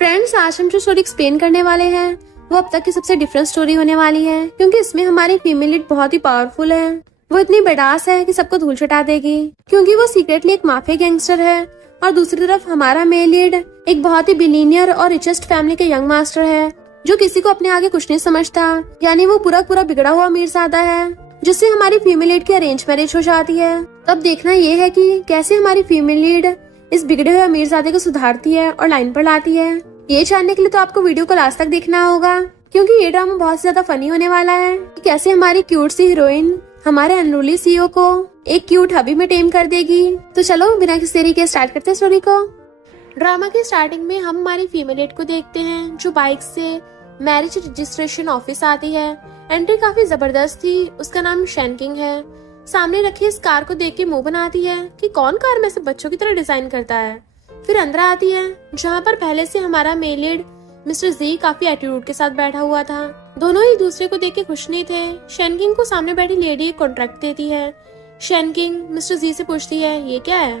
Friends, आज हम जो स्टोरी एक्सप्लेन करने वाले हैं वो अब तक की सबसे डिफरेंट स्टोरी होने वाली है, क्योंकि इसमें हमारी फीमेल लीड बहुत ही पावरफुल है। वो इतनी बड़ास है कि सबको धूल चटा देगी, क्योंकि वो सीक्रेटली एक माफिया गैंगस्टर है। और दूसरी तरफ हमारा मेल लीड एक बहुत ही बिलीनियर और रिचेस्ट फैमिली के यंग मास्टर है, जो किसी को अपने आगे कुछ नहीं समझता। यानी वो पूरा पूरा बिगड़ा हुआ अमीरजादा है, जिससे हमारी फीमेल लीड की अरेंज मैरिज हो जाती है। तब देखना ये है कि कैसे हमारी फीमेल लीड इस बिगड़े हुए अमीरजादे को सुधारती है और लाइन पर लाती है। ये जानने के लिए तो आपको वीडियो को लास्ट तक देखना होगा, क्योंकि ये ड्रामा बहुत ज्यादा फनी होने वाला है कि कैसे हमारी क्यूट सी हीरोइन हमारे अनरूली सीईओ को एक क्यूट हबी में टेम कर देगी। तो चलो बिना किसी देरी के स्टार्ट करते हैं स्टोरी को। ड्रामा की स्टार्टिंग में हम हमारी फीमेल लीड को देखते हैं, जो बाइक से मैरिज रजिस्ट्रेशन ऑफिस आती है। एंट्री काफी जबरदस्त थी। उसका नाम शैनकिंग है। सामने रखी इस कार को देख के मुंह बनाती है कि कौन कार में से बच्चों की तरह डिजाइन करता है। फिर अंदर आती है, जहाँ पर पहले से हमारा मेल लीड मिस्टर जी काफी एटीट्यूड के साथ बैठा हुआ था। दोनों एक दूसरे को देख के खुश नहीं थे। शैनकिंग को सामने बैठी लेडी एक कॉन्ट्रैक्ट देती है। शैनकिंग मिस्टर जी से पूछती है ये क्या है।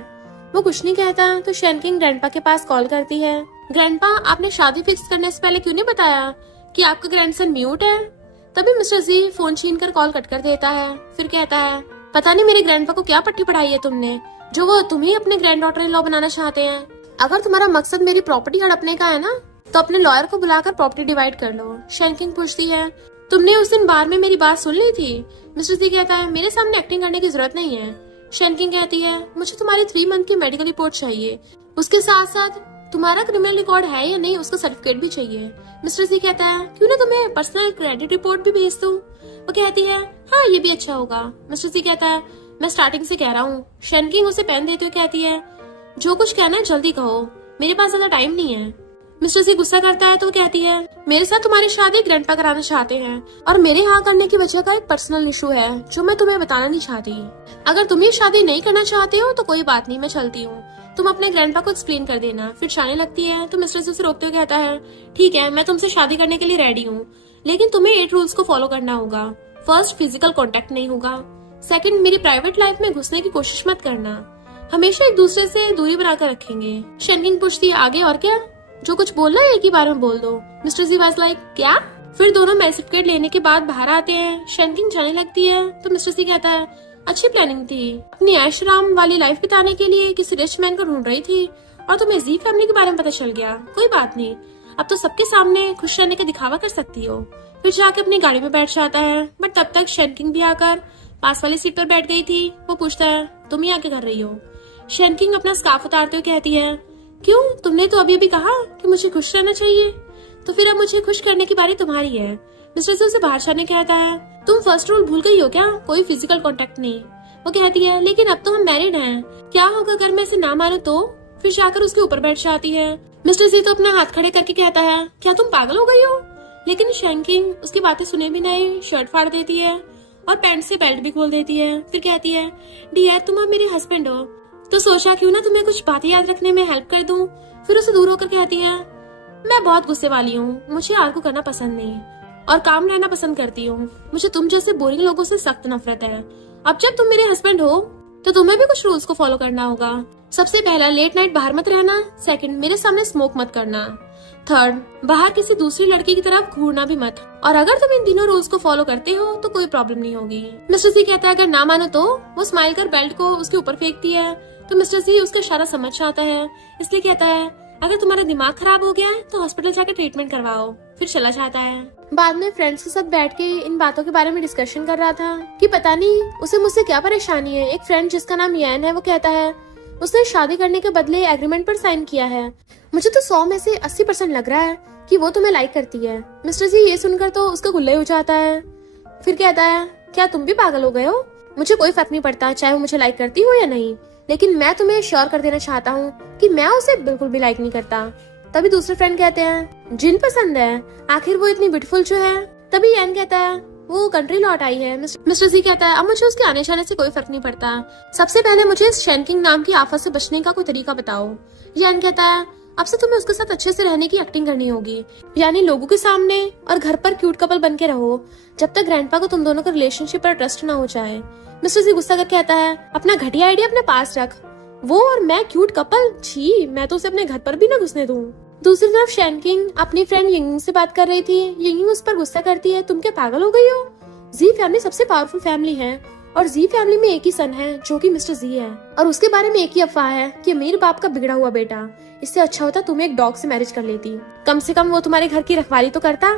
वो कुछ नहीं कहता तो शैनकिंग ग्रैंडपा के पास कॉल करती है। ग्रैंडपा, आपने शादी फिक्स करने से पहले क्यों नहीं बताया कि आपका ग्रैंडसन म्यूट है। तभी मिस्टर जी फोन छीन कर कॉल कट कर देता है। फिर कहता है पता नहीं मेरे ग्रैंडपा को क्या पट्टी पढ़ाई है तुमने, जो वो तुम ही अपने ग्रैंड डॉटर इन लॉ बनाना चाहते हैं। अगर तुम्हारा मकसद मेरी प्रॉपर्टी हड़पने का है ना, तो अपने लॉयर को बुलाकर प्रॉपर्टी डिवाइड कर लो। शैनकिंग पूछती है तुमने उस दिन बार में मेरी बात सुन ली थी। मिस्टर जी कहता है मेरे सामने एक्टिंग करने की जरूरत नहीं है। शैनकिंग कहती है मुझे तुम्हारी 3 मंथ की मेडिकल रिपोर्ट चाहिए, उसके साथ साथ तुम्हारा क्रिमिनल रिकॉर्ड है या नहीं उसका सर्टिफिकेट भी चाहिए। मिस्टर जी कहता है क्यों ना तुम्हें पर्सनल क्रेडिट रिपोर्ट भी भेज दूं। वो कहती है हाँ ये भी अच्छा होगा। मिस्टर जी कहता है मैं स्टार्टिंग से कह रहा हूँ। शैनकिंग उसे पेन देते हुए कहती है जो कुछ कहना है जल्दी कहो, मेरे पास ज्यादा टाइम नहीं है। मिस्टर जी गुस्सा करता है तो वो कहती है मेरे साथ तुम्हारी शादी ग्रैंडपा कराना चाहते हैं, और मेरे हाँ करने की वजह का एक पर्सनल इशू है जो मैं तुम्हें बताना नहीं चाहती। अगर तुम ये शादी नहीं करना चाहते हो तो कोई बात नहीं, मैं चलती हूँ। तुम अपने ग्रैंडपा को एक्सप्लेन कर देना। फिर जाने लगती है तो मिस्टर जी उसे रोकते हुए कहता है ठीक है मैं तुमसे शादी करने के लिए रेडी हूँ, लेकिन तुम्हें 8 रूल्स को फॉलो करना होगा। फर्स्ट, फिजिकल कॉन्टेक्ट नहीं होगा। सेकंड, मेरी प्राइवेट लाइफ में घुसने की कोशिश मत करना। हमेशा एक दूसरे से दूरी बनाकर रखेंगे। शैनकिंग पूछती है आगे और क्या, जो कुछ बोलना है एक ही बार में बोल दो। मिस्टर जी वाज लाइक क्या। फिर दोनों मैरिज सर्टिफिकेट लेने के बाद बाहर आते हैं। शैनकिंग जाने लगती है तो मिस्टर जी कहता है अच्छी प्लानिंग थी, अपनी ऐशराम वाली लाइफ बिताने के लिए किसी रिच मैन को ढूंढ रही थी और तुम्हें जी फैमिली के बारे में पता चल गया। कोई बात नहीं, अब तो सबके सामने खुश रहने का दिखावा कर सकती हो। फिर जाकर अपनी गाड़ी में बैठ जाता है, बट तब तक शैनकिंग भी आकर पास वाली सीट पर बैठ गई थी। वो पूछता है तुम यहाँ क्या कर रही हो। शैनकिंग अपना स्कार्फ उतारते हुए कहती है क्यों, तुमने तो अभी कहा कि मुझे खुश रहना चाहिए, तो फिर अब मुझे खुश करने की बारी तुम्हारी है। मिस्टर जी उसे बाहर जाने कहता है तुम फर्स्ट रूल भूल गई हो क्या, कोई फिजिकल कांटेक्ट नहीं। वो कहती है लेकिन अब तो हम मैरिड हैं, क्या होगा अगर मैं इसे ना मानूं तो। फिर जाकर उसके ऊपर बैठ जाती है। मिस्टर जी तो अपना हाथ खड़े करके कहता है क्या तुम पागल हो गई हो। लेकिन शैनकिंग उसकी बातें सुने भी नहीं, शर्ट फाड़ देती है और पैंट से बेल्ट भी खोल देती है। फिर कहती है डियर तुम अब मेरे हस्बैंड हो, तो सोचा क्यों ना तुम्हें कुछ बातें याद रखने में हेल्प कर दूं। फिर उसे दूर होकर कहती है मैं बहुत गुस्से वाली हूँ, मुझे आर्गू करना पसंद नहीं और काम रहना पसंद करती हूँ। मुझे तुम जैसे बोरिंग लोगों से सख्त नफरत है। अब जब तुम मेरे हस्बैंड हो तो तुम्हें भी कुछ रूल्स को फॉलो करना होगा। सबसे पहला, लेट नाइट बाहर मत रहना। सेकंड, मेरे सामने स्मोक मत करना। थर्ड, बाहर किसी दूसरी लड़की की तरफ घूरना भी मत। और अगर तुम इन तीनों रूल्स को फॉलो करते हो तो कोई प्रॉब्लम नहीं होगी। मिस्टर जी कहता है अगर ना मानो तो। वो स्माइल कर बेल्ट को उसके ऊपर फेंकती है तो मिस्टर जी उसका इशारा समझ जाता है, इसलिए कहता है अगर तुम्हारा दिमाग खराब हो गया है तो हॉस्पिटल जाकर ट्रीटमेंट करवाओ। फिर चला जाता है। बाद में फ्रेंड्स के साथ बैठ के इन बातों के बारे में डिस्कशन कर रहा था कि पता नहीं उसे मुझसे क्या परेशानी है। एक फ्रेंड जिसका नाम यान है वो कहता है उसने शादी करने के बदले एग्रीमेंट पर साइन किया है। मुझे तो 100 में से 80% लग रहा है कि वो तुम्हें लाइक करती है। मिस्टर जी ये सुनकर तो उसका गुल्ला ही हो जाता है। फिर कहता है क्या तुम भी पागल हो गए हो, मुझे कोई फर्क नहीं पड़ता चाहे वो मुझे लाइक करती हो या नहीं, लेकिन मैं तुम्हें श्योर कर देना चाहता हूँ कि मैं उसे बिल्कुल भी लाइक नहीं करता। तभी दूसरे फ्रेंड कहते हैं जिन पसंद है, आखिर वो इतनी ब्यूटीफुल जो है। तभी यान कहता है वो कंट्री लौट आई है। मिस्टर जी कहता है अब मुझे उसके आने जाने से कोई फर्क नहीं पड़ता, सबसे पहले मुझे इस शैनकिंग नाम की आफत से बचने का कोई तरीका बताओ। यान कहता है अब से तुम्हें उसके साथ अच्छे से रहने की एक्टिंग करनी होगी, यानी लोगों के सामने और घर पर क्यूट कपल बन के रहो जब तक ग्रैंडपा को तुम दोनों का रिलेशनशिप पर ट्रस्ट ना हो जाए। मिस्टर जी गुस्सा करके कहता है अपना घटिया आइडिया अपने पास रख, वो और मैं क्यूट कपल, छी मैं तो उसे अपने घर पर भी ना घुसने दूं। दूसरी तरफ शैनकिंग अपनी फ्रेंड यिंगिंग से बात कर रही थी। यिंगिंग उस पर गुस्सा करती है, तुम क्या पागल हो गई हो? जी फैमिली सबसे पावरफुल फैमिली है और जी फैमिली में एक ही सन है जो कि मिस्टर जी है, और उसके बारे में एक ही अफवाह है कि अमीर बाप का बिगड़ा हुआ बेटा। इससे अच्छा होता तुम्हें एक डॉग से मैरिज कर लेती, कम से कम वो तुम्हारे घर की रखवाली तो करता।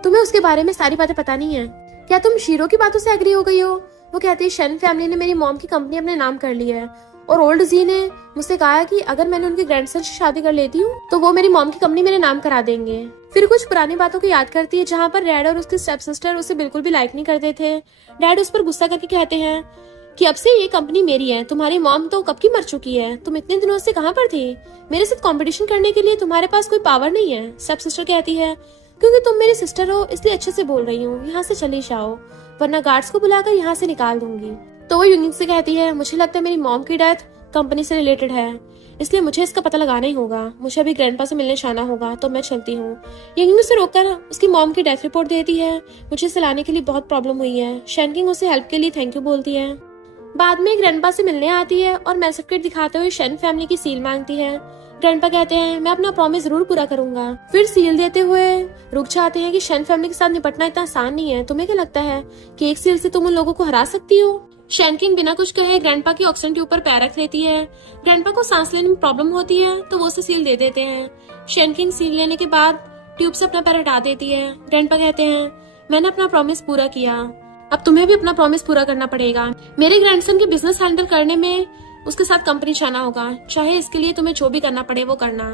तुम्हें उसके बारे में सारी बातें पता नहीं है। क्या तुम शीरो की बातों से एग्री हो गई हो? वो कहती है शन फैमिली ने मेरी मॉम की कंपनी अपने नाम कर ली है और ओल्ड जी ने मुझसे कहा कि अगर मैंने उनके ग्रैंडसन से शादी कर लेती हूँ तो वो मेरी मॉम की कंपनी मेरे नाम करा देंगे। फिर कुछ पुरानी बातों को याद करती है जहाँ पर डैड और उसकी स्टेप सिस्टर उसे बिल्कुल भी लाइक नहीं करते थे। डैड उस पर गुस्सा करके कहते हैं कि अब से ये कंपनी मेरी है, तुम्हारी मॉम तो कब की मर चुकी है, तुम इतने दिनों से कहाँ पर थी? मेरे साथ कंपटीशन करने के लिए तुम्हारे पास कोई पावर नहीं है। स्टेप सिस्टर कहती है क्योंकि तुम मेरी सिस्टर हो इसलिए अच्छे से बोल रही हूँ, यहाँ से चली जाओ वरना गार्ड्स को बुलाकर यहाँ से निकाल दूंगी। तो वो यूनिंग से कहती है मुझे लगता है मेरी मॉम की डेथ कंपनी से रिलेटेड है, इसलिए मुझे इसका पता लगाना ही होगा। मुझे अभी ग्रैंडपा से मिलने जाना होगा तो मैं चलती हूँ। यंगिंग उसे रोककर उसकी मॉम की डेथ रिपोर्ट देती है। मुझे इसे लाने के लिए बहुत प्रॉब्लम हुई है। शैनकिंग उसे हेल्प के लिए थैंक यू बोलती है। बाद में ग्रैंडपा से मिलने आती है और मैसेज दिखाते हुए शन फैमिली की सील मांगती है। ग्रैंडपा कहते हैं मैं अपना प्रॉमिस जरूर पूरा करूंगा। फिर सील देते हुए रुक जाते हैं कि शन फैमिली के साथ निपटना इतना आसान नहीं है। तुम्हें क्या लगता है कि एक सील से तुम उन लोगों को हरा सकती हो? शैनकिंग बिना कुछ कहे ग्रैंडपा के ऑक्सीजन ट्यूब पर पैर रख लेती है। ग्रैंडपा को सांस लेने में प्रॉब्लम होती है तो वो उसे सील दे देते हैं। शैनकिंग सील लेने के बाद ट्यूब से अपना पैर हटा देती है। ग्रैंडपा कहते हैं मैंने अपना प्रॉमिस पूरा किया, अब तुम्हें भी अपना प्रॉमिस पूरा करना पड़ेगा। मेरे ग्रैंडसन के बिजनेस हैंडल करने में उसके साथ कंपनी जाना होगा, चाहे इसके लिए तुम्हें जो भी करना पड़े वो करना,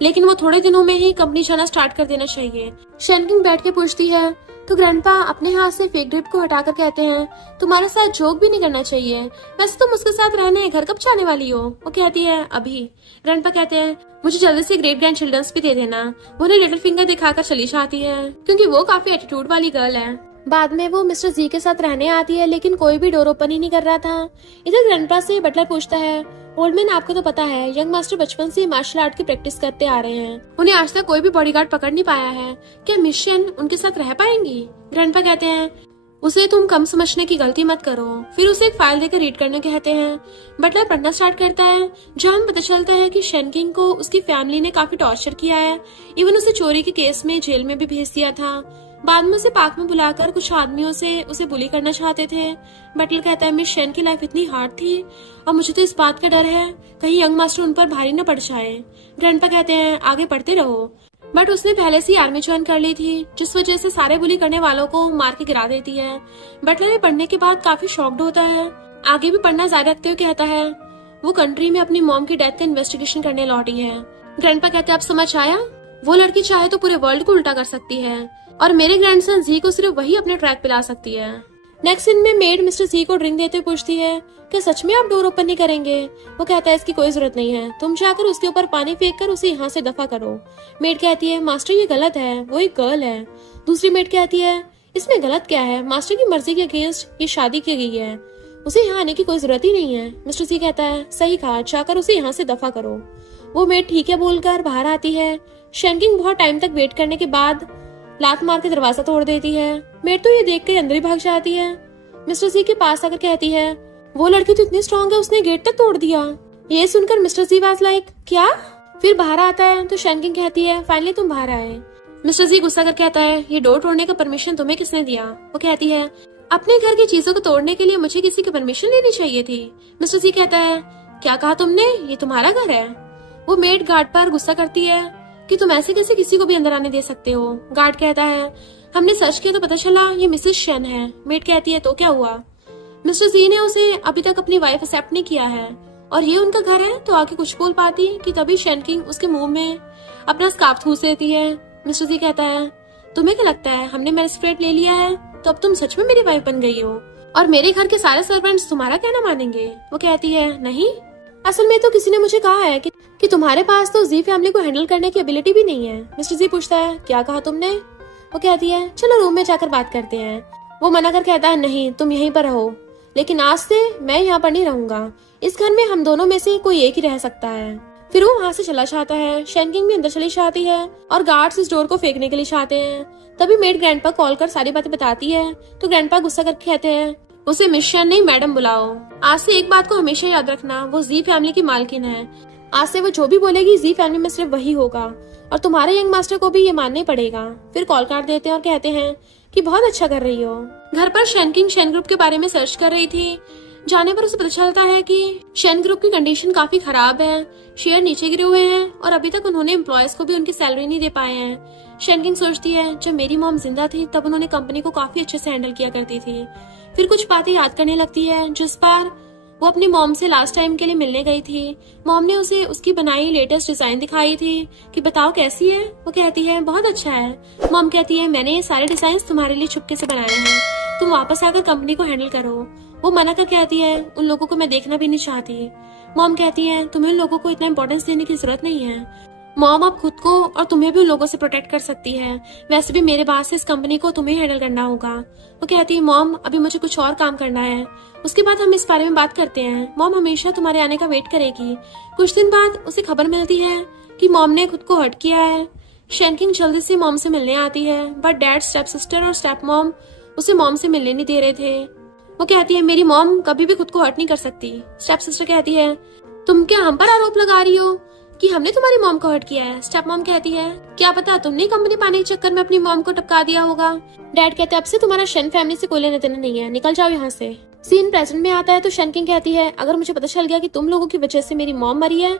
लेकिन वो थोड़े दिनों में ही कंपनी जाना स्टार्ट कर देना चाहिए। शैनकिंग बैठ के पूछती है तो ग्रैंडपा अपने हाथ से फेक ड्रिप को हटाकर कहते हैं तुम्हारे साथ जोक भी नहीं करना चाहिए, वैसे तुम उसके साथ रहने घर कब जाने वाली हो? वो कहती है अभी। ग्रैंडपा कहते हैं मुझे जल्दी से ग्रेट ग्रैंड चिल्ड्रंस भी दे देना। वो उन्हें लिटिल फिंगर दिखाकर चली जाती है क्योंकि वो काफी एटीट्यूड वाली गर्ल है। बाद में वो मिस्टर जी के साथ रहने आती है लेकिन कोई भी डोर ओपन ही नहीं कर रहा था। इधर ग्रैंडपा से बटलर पूछता है ओल्ड मैन आपको तो पता है यंग मास्टर बचपन से मार्शल आर्ट की प्रैक्टिस करते आ रहे हैं, उन्हें आज तक कोई भी बॉडीगार्ड पकड़ नहीं पाया है, क्या मिशन उनके साथ रह पाएंगी? ग्रैंडपा कहते हैं उसे तुम कम समझने की गलती मत करो। फिर उसे एक फाइल देकर रीड करने कहते हैं। बटलर पढ़ना स्टार्ट करता है जहाँ पता चलता है कि शैनकिंग को उसकी फैमिली ने काफी टॉर्चर किया है, इवन उसे चोरी के केस में जेल में भी भेज दिया था। बाद में उसे पार्क में बुलाकर कुछ आदमियों से उसे बुली करना चाहते थे। बटलर कहता है मिस शैन की लाइफ इतनी हार्ड थी और मुझे तो इस बात का डर है कहीं यंग मास्टर उन पर भारी न पड़ जाए। ग्रैंडपा कहते हैं आगे पढ़ते रहो, बट उसने पहले से आर्मी ज्वाइन कर ली थी जिस वजह से सारे बुली करने वालों को मार के गिरा देती है। बटलर पढ़ने के बाद काफी शॉक्ड होता है, आगे भी पढ़ना जारी रखते हुए कहता है वो कंट्री में अपनी मॉम की डेथ का इन्वेस्टिगेशन करने लौटी है। ग्रैंडपा कहते हैं अब समझ आया, वो लड़की चाहे तो पूरे वर्ल्ड को उल्टा कर सकती है और मेरे ग्रैंडसन जी को सिर्फ वही अपने ट्रैक पे ला सकती है। नेक्स्ट सीन में मेड मिस्टर जी को ड्रिंक देते पूछती है क्या सच में आप डोर ओपन नहीं करेंगे? वो कहता है इसकी कोई जरूरत नहीं है, तुम जाकर उसके ऊपर पानी फेंक कर उसे यहाँ से दफा करो। मेड कहती है मास्टर ये गलत है, वो एक गर्ल है। दूसरी मेड कहती है इसमें गलत क्या है, मास्टर की मर्जी के अगेंस्ट ये शादी की गई है, उसे यहाँ आने की कोई जरूरत ही नहीं है। मिस्टर जी कहता है सही कहा, जाकर उसे यहाँ से दफा करो। वो मेड ठीक है बोलकर बाहर आती है। शैनकिंग बहुत टाइम तक वेट करने के बाद लात मार के दरवाजा तोड़ देती है। मेड तो ये देख कर अंदर ही भाग जाती है। मिस्टर जी के पास आकर कहती है वो लड़की तो इतनी स्ट्रॉन्ग है उसने गेट तक तोड़ दिया। ये सुनकर मिस्टर जी वाज लाइक क्या? फिर बाहर आता है तो शैनकिंग कहती है फाइनली तुम बाहर आए। मिस्टर जी गुस्सा कर कहता है ये डोर तोड़ने का परमिशन तुम्हें किसने दिया? वो कहती है अपने घर की चीजों को तोड़ने के लिए मुझे किसी की परमिशन लेनी चाहिए थी। मिस्टर जी कहता है क्या कहा तुमने, ये तुम्हारा घर है? वो मेड गार्ड पर गुस्सा करती है कि तुम ऐसे कैसे किसी को भी अंदर आने दे सकते हो। गार्ड कहता है हमने सर्च किया तो पता चला ये मिसेस शन है। मेड कहती है तो क्या हुआ? मिस्टर जी ने उसे अभी तक अपनी वाइफ एक्सेप्ट नहीं किया है और ये उनका घर है तो आगे कुछ बोल पाती कि तभी शैनकिंग उसके मुंह में अपना स्कार्फ ठूस देती है। मिस्टर जी कहता है तुम्हें क्या लगता है हमने मैजिस्ट्रेट ले लिया है तो अब तुम सच में मेरी वाइफ बन गई हो और मेरे घर के सारे सर्वेंट्स तुम्हारा कहना मानेंगे? वो कहती है नहीं, असल में तो किसी ने मुझे कहा है कि तुम्हारे पास तो जी फैमिली को हैंडल करने की एबिलिटी भी नहीं है। मिस्टर जी पूछता है क्या कहा तुमने? वो कहती है चलो रूम में जाकर बात करते हैं। वो मना कर कहता है नहीं तुम यहीं पर रहो, लेकिन आज से मैं यहाँ पर नहीं रहूंगा, इस घर में हम दोनों में से कोई एक ही रह सकता है। फिर वो वहाँ से चला जाता है। शैनकिंग भी अंदर चली जाती है और गार्ड्स इस डोर को फेंकने के लिए चाहते हैं। तभी मेड ग्रैंडपा कॉल कर सारी बातें बताती है तो ग्रैंडपा गुस्सा करके कहते हैं उसे मिस शैन नहीं मैडम बुलाओ। आज से एक बात को हमेशा याद रखना, वो जी फैमिली की मालकिन है। आज से वो जो भी बोलेगी जी फैमिली में सिर्फ वही होगा और तुम्हारे यंग मास्टर को भी ये मानना ही पड़ेगा। फिर कॉल काट देते हैं और कहते हैं कि बहुत अच्छा कर रही हो। घर पर शेन ग्रुप के बारे में सर्च कर रही थी। जाने पर उसे पता चलता है कि शेन ग्रुप की कंडीशन काफी खराब है, शेयर नीचे गिरे हुए हैं और अभी तक उन्होंने एम्प्लॉयज को भी उनकी सैलरी नहीं दे पाए हैं। शेन सोचती है जब मेरी मॉम जिंदा थी तब उन्होंने कंपनी को काफी अच्छे से हैंडल किया करती थी। फिर कुछ बातें याद करने लगती है जिस पर वो अपनी मॉम से लास्ट टाइम के लिए मिलने गई थी। मॉम ने उसे उसकी बनाई लेटेस्ट डिजाइन दिखाई थी कि बताओ कैसी है। वो कहती है बहुत अच्छा है। मॉम कहती है मैंने ये सारे डिजाइन तुम्हारे लिए चुपके से बनाए हैं, तुम वापस आकर कंपनी को हैंडल करो। वो मना कर कहती है उन लोगों को मैं देखना भी नहीं चाहती। मॉम कहती है तुम्हें उन लोगों को इतना इंपॉर्टेंस देने की जरूरत नहीं है। मॉम अब खुद को और तुम्हें भी उन लोगों से प्रोटेक्ट कर सकती है, वैसे भी मेरे बाद से इस कंपनी को तुम्हें हैंडल करना होगा। वो कहती है मॉम अभी मुझे कुछ और काम करना है, उसके बाद हम इस बारे में बात करते हैं। मॉम हमेशा तुम्हारे आने का वेट करेगी। कुछ दिन बाद उसे खबर मिलती है कि मॉम ने खुद को हर्ट किया है। शेनकिंग जल्दी से मॉम से मिलने आती है बट डैड, स्टेप सिस्टर और स्टेप मॉम उसे मॉम से मिलने नहीं दे रहे थे। वो कहती है मेरी मॉम कभी भी खुद को हर्ट नहीं कर सकती। स्टेप सिस्टर कहती है तुम क्या हम पर आरोप लगा रही हो कि हमने तुम्हारी मॉम को हर्ट किया है। स्टेप मॉम कहती है क्या पता तुमने कंपनी पाने के चक्कर में अपनी मॉम को टपका दिया होगा। डैड कहते हैं अब से तुम्हारा शेन फैमिली से कोई लेना देना नहीं है, निकल जाओ यहाँ से। सीन प्रेजेंट में आता है तो शेनकिंग कहती है अगर मुझे पता चल गया कि तुम लोगों की वजह से मेरी मॉम मरी है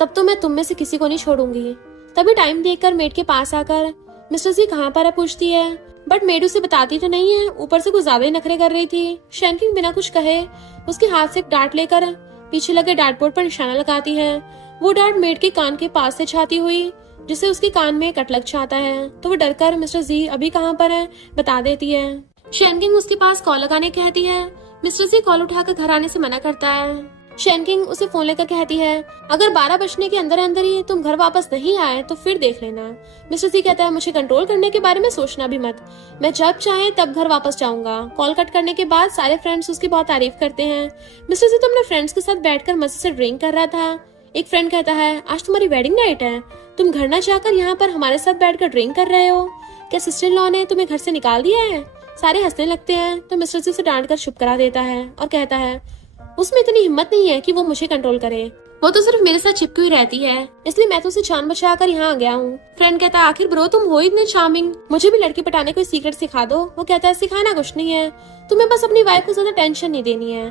तब तो मैं तुम में से किसी को नहीं छोड़ूंगी। तभी टाइम देखकर मेड के पास आकर मिस्टर जी कहाँ पर है पूछती है बट मेड उसे बताती तो नहीं है, ऊपर से कुछ ज्यादा ही नखरे कर रही थी। शेनकिंग बिना कुछ कहे उसके हाथ से डांट लेकर पीछे लगे डार्ट बोर्ड पर निशाना लगाती है। वो डार्ट मेड के कान के पास से छाती हुई जिससे उसके कान में कट लग जाता है तो वो डरकर मिस्टर जी अभी कहाँ पर है बता देती है। शेनकिंग उसके पास कॉल लगाने कहती है। मिस्टर जी कॉल उठाकर घर आने से मना करता है। शेनकिंग उसे फोन लेकर कहती है अगर 12 बजने के अंदर अंदर ही तुम घर वापस नहीं आए तो फिर देख लेना। मिस्टर जी कहता है मुझे कंट्रोल करने के बारे में सोचना भी मत, मैं जब चाहे तब घर वापस जाऊंगा। कॉल कट करने के बाद सारे फ्रेंड्स उसकी बहुत तारीफ करते हैं। मिस्टर जी तो अपने फ्रेंड्स के साथ बैठकर मजे से ड्रिंक कर रहा था। एक फ्रेंड कहता है आज तुम्हारी वेडिंग नाइट है, तुम घर न जाकर यहाँ पर हमारे साथ बैठकर ड्रिंक कर रहे हो, क्या सिस्टर इन लॉ ने तुम्हें घर से निकाल दिया है। सारे हंसने लगते हैं तो मिस्टर जी उसे डांट कर चुप करा देता है और कहता है उसमें इतनी हिम्मत नहीं है कि वो मुझे कंट्रोल करे, वो तो सिर्फ मेरे साथ चिपकी हुई रहती है, इसलिए मैं तो उसे जान बचाकर यहाँ आ गया हूँ। फ्रेंड कहता है आखिर ब्रो तुम हो इतने चार्मिंग, मुझे भी लड़की पटाने को सीक्रेट सिखा दो। वो कहता है सिखाना कुछ नहीं है, तुम्हें बस अपनी वाइफ को ज्यादा टेंशन नहीं देनी है,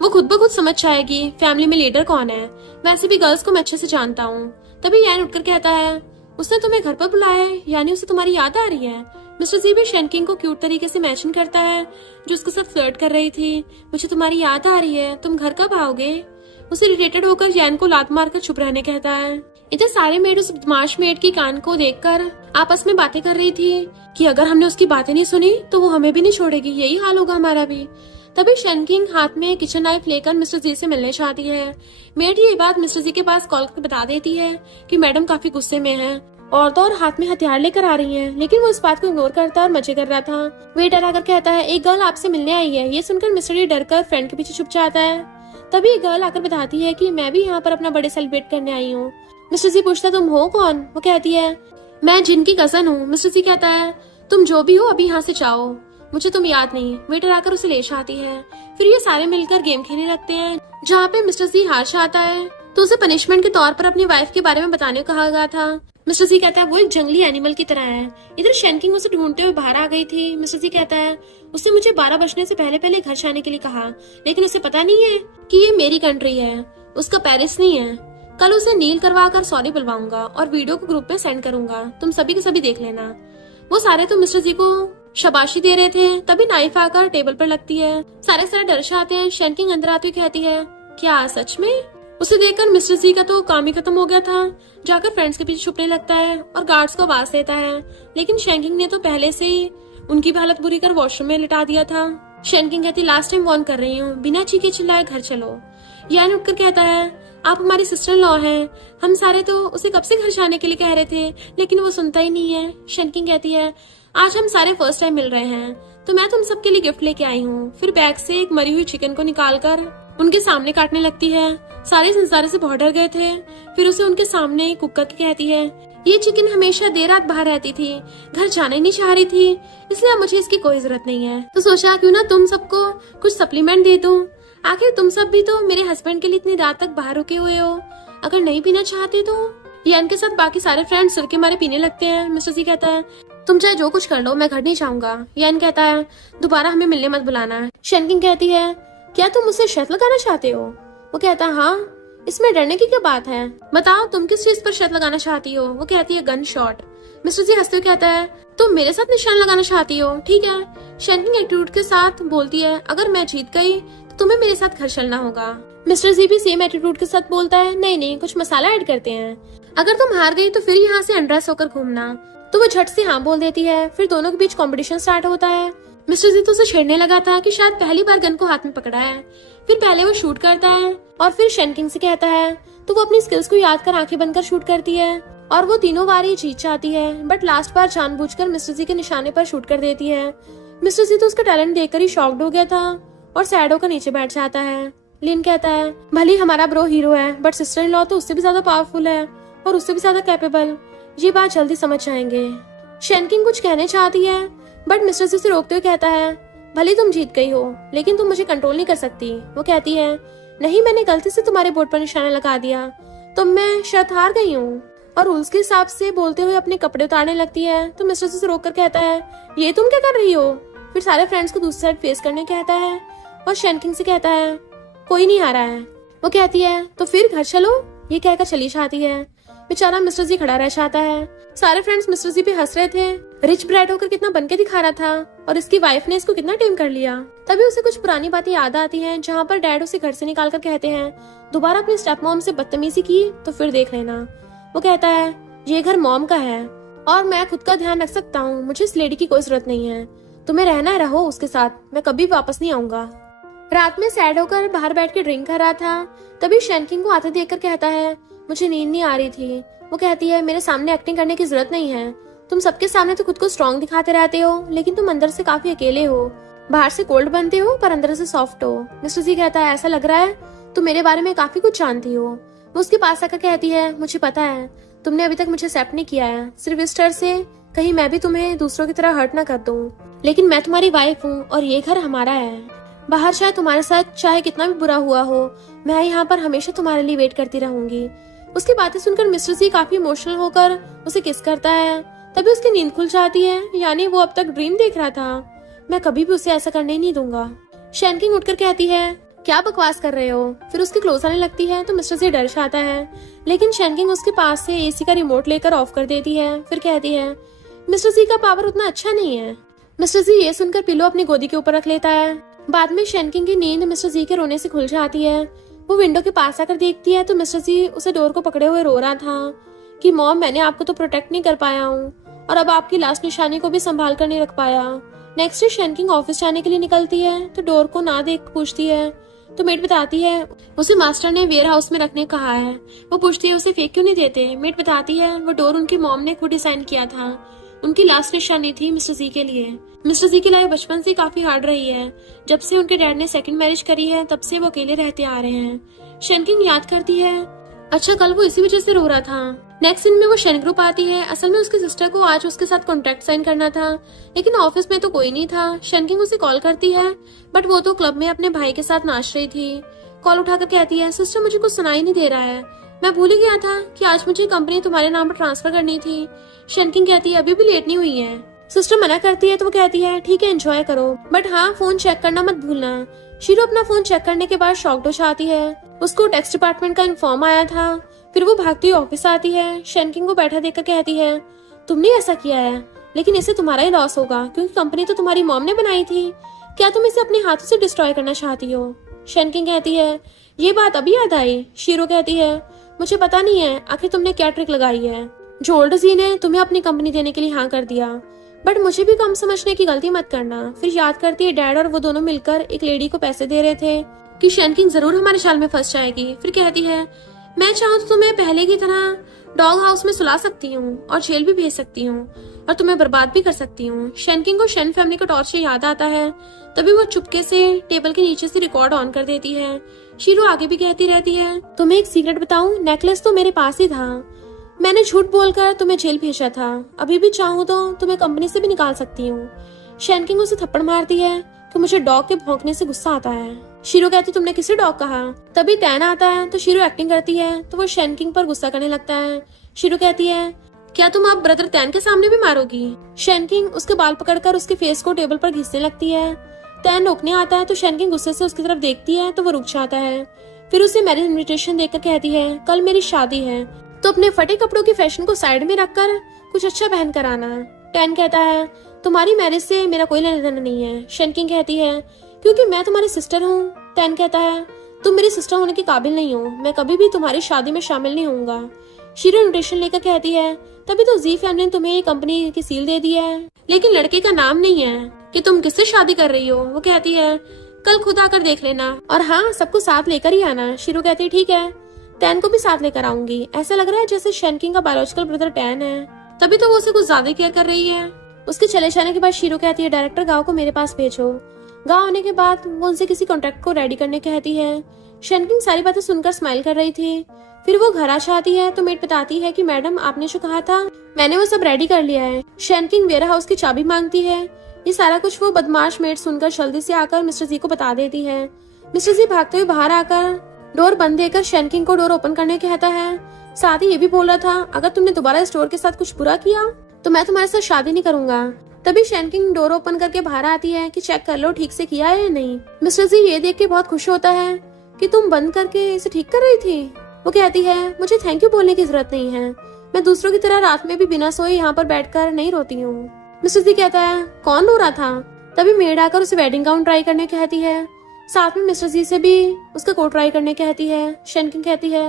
वो खुद ब खुद समझ जाएगी फैमिली में लीडर कौन है, वैसे भी गर्ल्स को मैं अच्छे से जानता हूँ। तभी यान उठकर कहता है उसने तुम्हें घर पर बुलाया है, यानी उसे तुम्हारी याद आ रही है। मिस्टर जी भी शेनकिंग को क्यूट तरीके से मेंशन करता है जो उसके साथ फ्लर्ट कर रही थी। मुझे तुम्हारी याद आ रही है, तुम घर कब आओगे। उसे इरिटेटेड होकर यान को लात मारकर चुप रहने कहता है। इधर सारे मेड उस बदमाश मेड की कान को देखकर आपस में बातें कर रही थी कि अगर हमने उसकी बातें नहीं सुनी तो वो हमें भी नहीं छोड़ेगी, यही हाल होगा हमारा भी। तभी शेनकिंग हाथ में किचन नाइफ लेकर मिस्टर जी से मिलने चाहती है। मेड ये बात मिस्टर जी के पास कॉल करके बता देती है कि मैडम काफी गुस्से में है और तो और हाथ में हथियार लेकर आ रही हैं, लेकिन वो इस बात को इग्नोर करता और मजे कर रहा था। वेटर आकर कहता है एक गर्ल आपसे मिलने आई है। ये सुनकर मिस्टर जी डरकर फ्रेंड के पीछे छुप जाता है। तभी एक गर्ल आकर बताती है कि मैं भी यहाँ पर अपना बर्थडे सेलिब्रेट करने आई हूँ। मिस्टर जी पूछता तुम हो कौन। वो कहती है मैं जिनकी कजन हूँ। मिस्टर जी कहता है तुम जो भी हो अभी यहाँ से जाओ, मुझे तुम याद नहीं। वेटर आकर उसे ले जाती है। फिर ये सारे मिलकर गेम खेलने लगते हैं जहाँ पे मिस्टर जी हार जाता है तो उसे पनिशमेंट के तौर पर अपनी वाइफ के बारे में बताने को कहा गया था। मिस्टर जी कहता है वो एक जंगली एनिमल की तरह है। इधर शेनकिंग उसे ढूंढते हुए बाहर आ गई थी। मिस्टर जी कहता है उसने मुझे 12 बजने से पहले पहले घर जाने के लिए कहा, लेकिन उसे पता नहीं है कि ये मेरी कंट्री है, उसका पेरिस नहीं है। कल उसे नील करवा कर सॉरी बुलवाऊंगा और वीडियो को ग्रुप में सेंड करूंगा, तुम सभी के सभी देख लेना। वो सारे तो मिस्टर जी को शाबाशी दे रहे थे। तभी नाइफ आकर टेबल पर लगती है। सारे डर जाते हैं। शेनकिंग अंदर आती हुई कहती है क्या सच में। उसे देखकर मिस्टर जी का तो काम ही खत्म हो गया था। जाकर फ्रेंड्स के पीछे छुपने लगता है और गार्ड्स को आवाज देता है, लेकिन शेनकिंग ने तो पहले से ही उनकी भी हालत बुरी कर वॉशरूम में लिटा दिया था। शेनकिंग कहती लास्ट टाइम वार्न कर रही हूँ, बिना चीखे चिल्लाए घर चलो। यान उठकर कहता है आप हमारी सिस्टर लॉ हैं, हम सारे तो उसे कब से घर जाने के लिए कह रहे थे, लेकिन वो सुनता ही नहीं है। शेनकिंग कहती है आज हम सारे फर्स्ट टाइम मिल रहे हैं तो मैं तुम सबके लिए गिफ्ट लेके आई हूँ। फिर बैग से एक मरी हुई चिकन को निकालकर उनके सामने काटने लगती है। सारे संसार से बहुत डर गए थे। फिर उसे उनके सामने कुक करके कहती है ये चिकन हमेशा देर रात बाहर रहती थी, घर जाने नहीं चाह रही थी, इसलिए अब मुझे इसकी कोई जरूरत नहीं है, तो सोचा क्यों ना तुम सबको कुछ सप्लीमेंट दे दूं। आखिर तुम सब भी तो मेरे हस्बैंड के लिए इतनी रात तक बाहर रुके हुए हो, अगर नहीं पीना चाहते तो। यान के साथ बाकी सारे फ्रेंड्स सिर के मारे पीने लगते हैं। मिस्टर जी कहता है तुम चाहे जो कुछ कर लो, मैं घर नहीं जाऊंगा। यान कहता है दोबारा हमें मिलने मत बुलाना। शेनकिंग कहती है क्या तुम मुझसे शर्त लगाना चाहते हो? वो कहता है हाँ, इसमें डरने की क्या बात है, बताओ तुम किस चीज पर शर्त लगाना चाहती हो? वो कहती है गन शॉट। मिस्टर जी हंसते हुए कहता है तुम मेरे साथ निशान लगाना चाहती हो, ठीक है। शेनकिंग एटीट्यूड के साथ बोलती है अगर मैं जीत गई तो तुम्हें मेरे साथ घर चलना होगा। मिस्टर जी भी सेम एटीट्यूड के साथ बोलता है नहीं नहीं, कुछ मसाला ऐड करते हैं, अगर तुम हार गई तो फिर यहाँ से अनड्रेस होकर घूमना। तो वो झट से हाँ बोल देती है। फिर दोनों के बीच कंपटीशन स्टार्ट होता है। मिस्टर जी तो उसे छेड़ने लगा था कि शायद पहली बार गन को हाथ में पकड़ा है। फिर पहले वो शूट करता है और फिर शेनकिंग से कहता है तो वो अपनी स्किल्स को याद कर आंखें बंद कर शूट करती है और वो तीनों बार ही जीत जाती है। बट लास्ट बार जानबूझकर मिस्टर जी के निशाने पर शूट कर देती है। मिस्टर जी तो उसका टैलेंट देखकर ही शॉक्ड हो गया था और सैड होकर नीचे बैठ जाता है। लिन कहता है भले हमारा ब्रो हीरो है बट सिस्टर इन लॉ तो उससे भी ज्यादा पावरफुल है और उससे भी ज्यादा कैपेबल, ये बात जल्दी समझ जाएंगे। शेनकिंग कुछ कहने चाहती है बट मिस्टर जी से रोकते हुए कहता है भले तुम जीत गई हो लेकिन तुम मुझे कंट्रोल नहीं कर सकती। वो कहती है नहीं, मैंने गलती से तुम्हारे बोर्ड पर निशाना लगा दिया तो मैं शर्त हार गई हूँ। और रूल्स के हिसाब से बोलते हुए अपने कपड़े उतारने लगती है। तो मिस्टर जी से रोककर कहता है ये तुम क्या कर रही हो? फिर सारे फ्रेंड्स को दूसरी साइड फेस करने कहता है और शेनकिंग से कहता है कोई नहीं आ रहा है। वो कहती है तो फिर घर चलो, ये कहकर चली जाती है। बेचारा मिस्टर जी खड़ा रह जाता है। सारे फ्रेंड्स मिस्टर जी पे हंस रहे थे, रिच ब्राइड होकर कितना बनके दिखा रहा था और इसकी वाइफ ने इसको कितना टेम कर लिया। तभी उसे कुछ पुरानी बातें याद आती हैं जहाँ पर डैड उसे घर से निकाल कर कहते हैं दोबारा अपनी स्टेप मॉम से बदतमीजी की तो फिर देख लेना। वो कहता है ये घर मॉम का है और मैं खुद का ध्यान रख सकता हूँ, मुझे इस लेडी की कोई जरूरत नहीं है, तुम्हें रहना है रहो उसके साथ, मैं कभी वापस नहीं आऊंगा। रात में सैड होकर बाहर बैठ के ड्रिंक कर रहा था। तभी शेनकिंग को आते देखकर कहता है मुझे नींद नहीं आ रही थी। वो कहती है मेरे सामने एक्टिंग करने की जरूरत नहीं है, तुम सबके सामने तो खुद को स्ट्रॉन्ग दिखाते रहते हो लेकिन तुम अंदर से काफी अकेले हो, बाहर से कोल्ड बनते हो पर अंदर से सॉफ्ट हो। मिस्टर जी कहता है ऐसा लग रहा है तुम मेरे बारे में काफी कुछ जानती हो। वो उसके पास आकर कहती है मुझे पता है तुमने अभी तक मुझे एक्सेप्ट नहीं किया है, सिर्फ इस डर से कहीं मैं भी तुम्हें दूसरों की तरह हर्ट ना कर दूं, लेकिन मैं तुम्हारी वाइफ हूँ और ये घर हमारा है। बाहर शायद तुम्हारे साथ चाहे कितना भी बुरा हुआ हो, मैं यहाँ पर हमेशा तुम्हारे लिए वेट करती रहूंगी। उसकी बातें सुनकर मिस्टर जी काफी इमोशनल होकर उसे किस करता है। तभी उसकी नींद खुल जाती है, यानी वो अब तक ड्रीम देख रहा था। मैं कभी भी उसे ऐसा करने ही नहीं दूंगा। शेनकिंग उठकर कहती है क्या बकवास कर रहे हो? फिर उसके क्लोज आने लगती है तो मिस्टर जी डर जाता है, लेकिन शेनकिंग उसके पास से एसी का रिमोट लेकर ऑफ कर देती है। फिर कहती है मिस्टर जी का पावर उतना अच्छा नहीं है। मिस्टर जी ये सुनकर पिलो अपनी गोदी के ऊपर रख लेता है। बाद में शेनकिंग की नींद मिस्टर जी के रोने से खुल जाती है। वो विंडो के पास आकर देखती है तो मिस्टर जी उसे डोर को पकड़े हुए रो रहा था कि मॉम मैंने आपको तो प्रोटेक्ट नहीं कर पाया हूँ और अब आपकी लास्ट निशानी को भी संभाल कर नहीं रख पाया। नेक्स्ट डे शेनकिंग ऑफिस जाने के लिए निकलती है तो डोर को ना देख पूछती है तो मेट बताती है उसे मास्टर ने वेयर हाउस में रखने कहा है। वो पूछती है उसे फेंक क्यों नहीं देते? मेट बताती है वो डोर उनकी मॉम ने खुद डिजाइन किया था, उनकी लास्ट निशानी थी मिस्टर जी के लिए। मिस्टर जी की लाइफ बचपन से काफी हार्ड रही है। जब से उनके डैड ने सेकंड मैरिज करी है तब से वो अकेले रहते आ रहे हैं। शेनकिंग याद करती है अच्छा कल वो इसी वजह से रो रहा था। नेक्स्ट सीन में वो शेन ग्रुप आती है। असल में उसकी सिस्टर को आज उसके साथ कॉन्ट्रैक्ट साइन करना था, लेकिन ऑफिस में तो कोई नहीं था। शेनकिंग उसे कॉल करती है बट वो तो क्लब में अपने भाई के साथ नाच रही थी। कॉल उठाकर कहती है सिस्टर मुझे कुछ सुनाई नहीं दे रहा है, मैं भूल ही गया था कि आज मुझे कंपनी तुम्हारे नाम पर ट्रांसफर करनी थी। शेनकिंग कहती है अभी भी लेट नहीं हुई है। सिस्टर मना करती है तो वो कहती है ठीक है एंजॉय करो बट हाँ फोन चेक करना मत भूलना। शीरो अपना फोन चेक करने के बाद शॉक्ड हो जाती है। उसको टैक्स डिपार्टमेंट का इन्फॉर्म आया था। फिर वो भागती हुई ऑफिस आती है। शेनकिंग को बैठा देखकर कहती है तुमने ऐसा किया है लेकिन इससे तुम्हारा ही लॉस होगा क्योंकि कंपनी तो तुम्हारी मॉम ने बनाई थी, क्या तुम इसे अपने हाथों से डिस्ट्रॉय करना चाहती हो? शेनकिंग कहती है ये बात अभी याद आई। शीरो कहती है मुझे पता नहीं है आखिर तुमने क्या ट्रिक लगाई है। जो ओल्ड जी ने तुम्हें अपनी कंपनी देने के लिए हाँ कर दिया, बट मुझे भी कम समझने की गलती मत करना। फिर याद करती है डैड और वो दोनों मिलकर एक लेडी को पैसे दे रहे थे कि शेनकिंग जरूर हमारे जाल में फंस जाएगी। फिर कहती है मैं चाहूँ तो तुम्हें पहले की तरह डॉग हाउस में सुला सकती हूँ और जेल भी भेज सकती हूँ और तुम्हें बर्बाद भी कर सकती हूँ। शेनकिंग को शेन फैमिली का टॉर्चर याद आता है। तभी वो चुपके से टेबल के नीचे से रिकॉर्ड ऑन कर देती है। शीरो आगे भी कहती रहती है तुम्हें एक सीक्रेट बताऊं, नेकलेस तो मेरे पास ही था, मैंने झूठ बोलकर तुम्हें जेल भेजा था, अभी भी चाहूँ तो तुम्हें कंपनी से भी निकाल सकती हूँ। शेनकिंग उसे थप्पड़ मारती है कि मुझे डॉग के भौंकने से गुस्सा आता है। शीरो कहती तुमने किसे डॉग कहा। तभी तैन आता है तो शीरो एक्टिंग करती है तो वो शेनकिंग पर गुस्सा करने लगता है। शीरो कहती है क्या तुम अब ब्रदर तैन के सामने भी मारोगी। शेनकिंग उसके बाल पकड़कर उसके फेस को टेबल पर घिसने लगती है। तैन रोकने आता है तो शेनकिंग गुस्से से उसकी तरफ देखती है तो वो रुक जाता है। फिर उसे मैरिज इन्विटेशन देखकर कहती है कल मेरी शादी है तो अपने फटे कपड़ों की फैशन को साइड में रखकर कुछ अच्छा पहन कर आना। टैन कहता है तुम्हारी मैरिज से मेरा कोई लेना देना नहीं है। शेनकिंग कहती है क्योंकि मैं तुम्हारी सिस्टर हूँ। टैन कहता है तुम मेरी सिस्टर होने के काबिल नहीं हो, मैं कभी भी तुम्हारी शादी में शामिल नहीं होऊंगा। शीरो इन्विटेशन लेकर कहती है तभी तो जी फैमिली ने तुम्हें ये कंपनी की सील दे दी है, लेकिन लड़के का नाम नहीं है कि तुम किससे शादी कर रही हो। वो कहती है कल खुद आकर देख लेना और हाँ सबको साथ लेकर ही आना। शीरो कहती है ठीक है, टैन को भी साथ लेकर आऊंगी। ऐसा लग रहा है जैसे शेनकिंग का बायोलॉजिकल ब्रदर टैन है, तभी तो वो उसे कुछ ज्यादा केयर कर रही है। उसके चले जाने के बाद शीरो कहती है डायरेक्टर गाँव को मेरे पास भेजो। गाँव आने के बाद वो उनसे किसी कॉन्ट्रैक्ट को रेडी करने कहती है। शेनकिंग सारी बातें सुनकर स्माइल कर रही थी। फिर वो घर आ जाती है तो मेट बताती है कि मैडम आपने जो कहा था मैंने वो सब रेडी कर लिया है। शेनकिंग वेयर हाउस की चाबी मांगती है। ये सारा कुछ वो बदमाश मेट सुनकर जल्दी से आकर मिस्टर जी को बता देती है। मिस्टर जी भागते हुए बाहर आकर डोर बंद देकर शेनकिंग को डोर ओपन करने कहता है। साथ ही ये भी बोल रहा था अगर तुमने दोबारा स्टोर के साथ कुछ बुरा किया तो मैं तुम्हारे साथ शादी नहीं करूंगा। तभी शेनकिंग डोर ओपन करके बाहर आती है कि चेक कर लो ठीक से किया है या नहीं। मिस्टर जी ये देख के बहुत खुश होता है कि तुम बंद करके इसे ठीक कर रही थी। वो कहती है मुझे थैंक यू बोलने की जरूरत नहीं है, मैं दूसरों की तरह रात में भी बिना सोए यहाँ पर बैठकर नहीं रोती हूँ। मिस्टर जी कहता है कौन रो रहा था। तभी मेड आकर उसे वेडिंग गाउन ट्राई करने कहती है। साथ में मिस्टर जी से भी उसका कोट ट्राई करने कहती है। शेनकिंग कहती है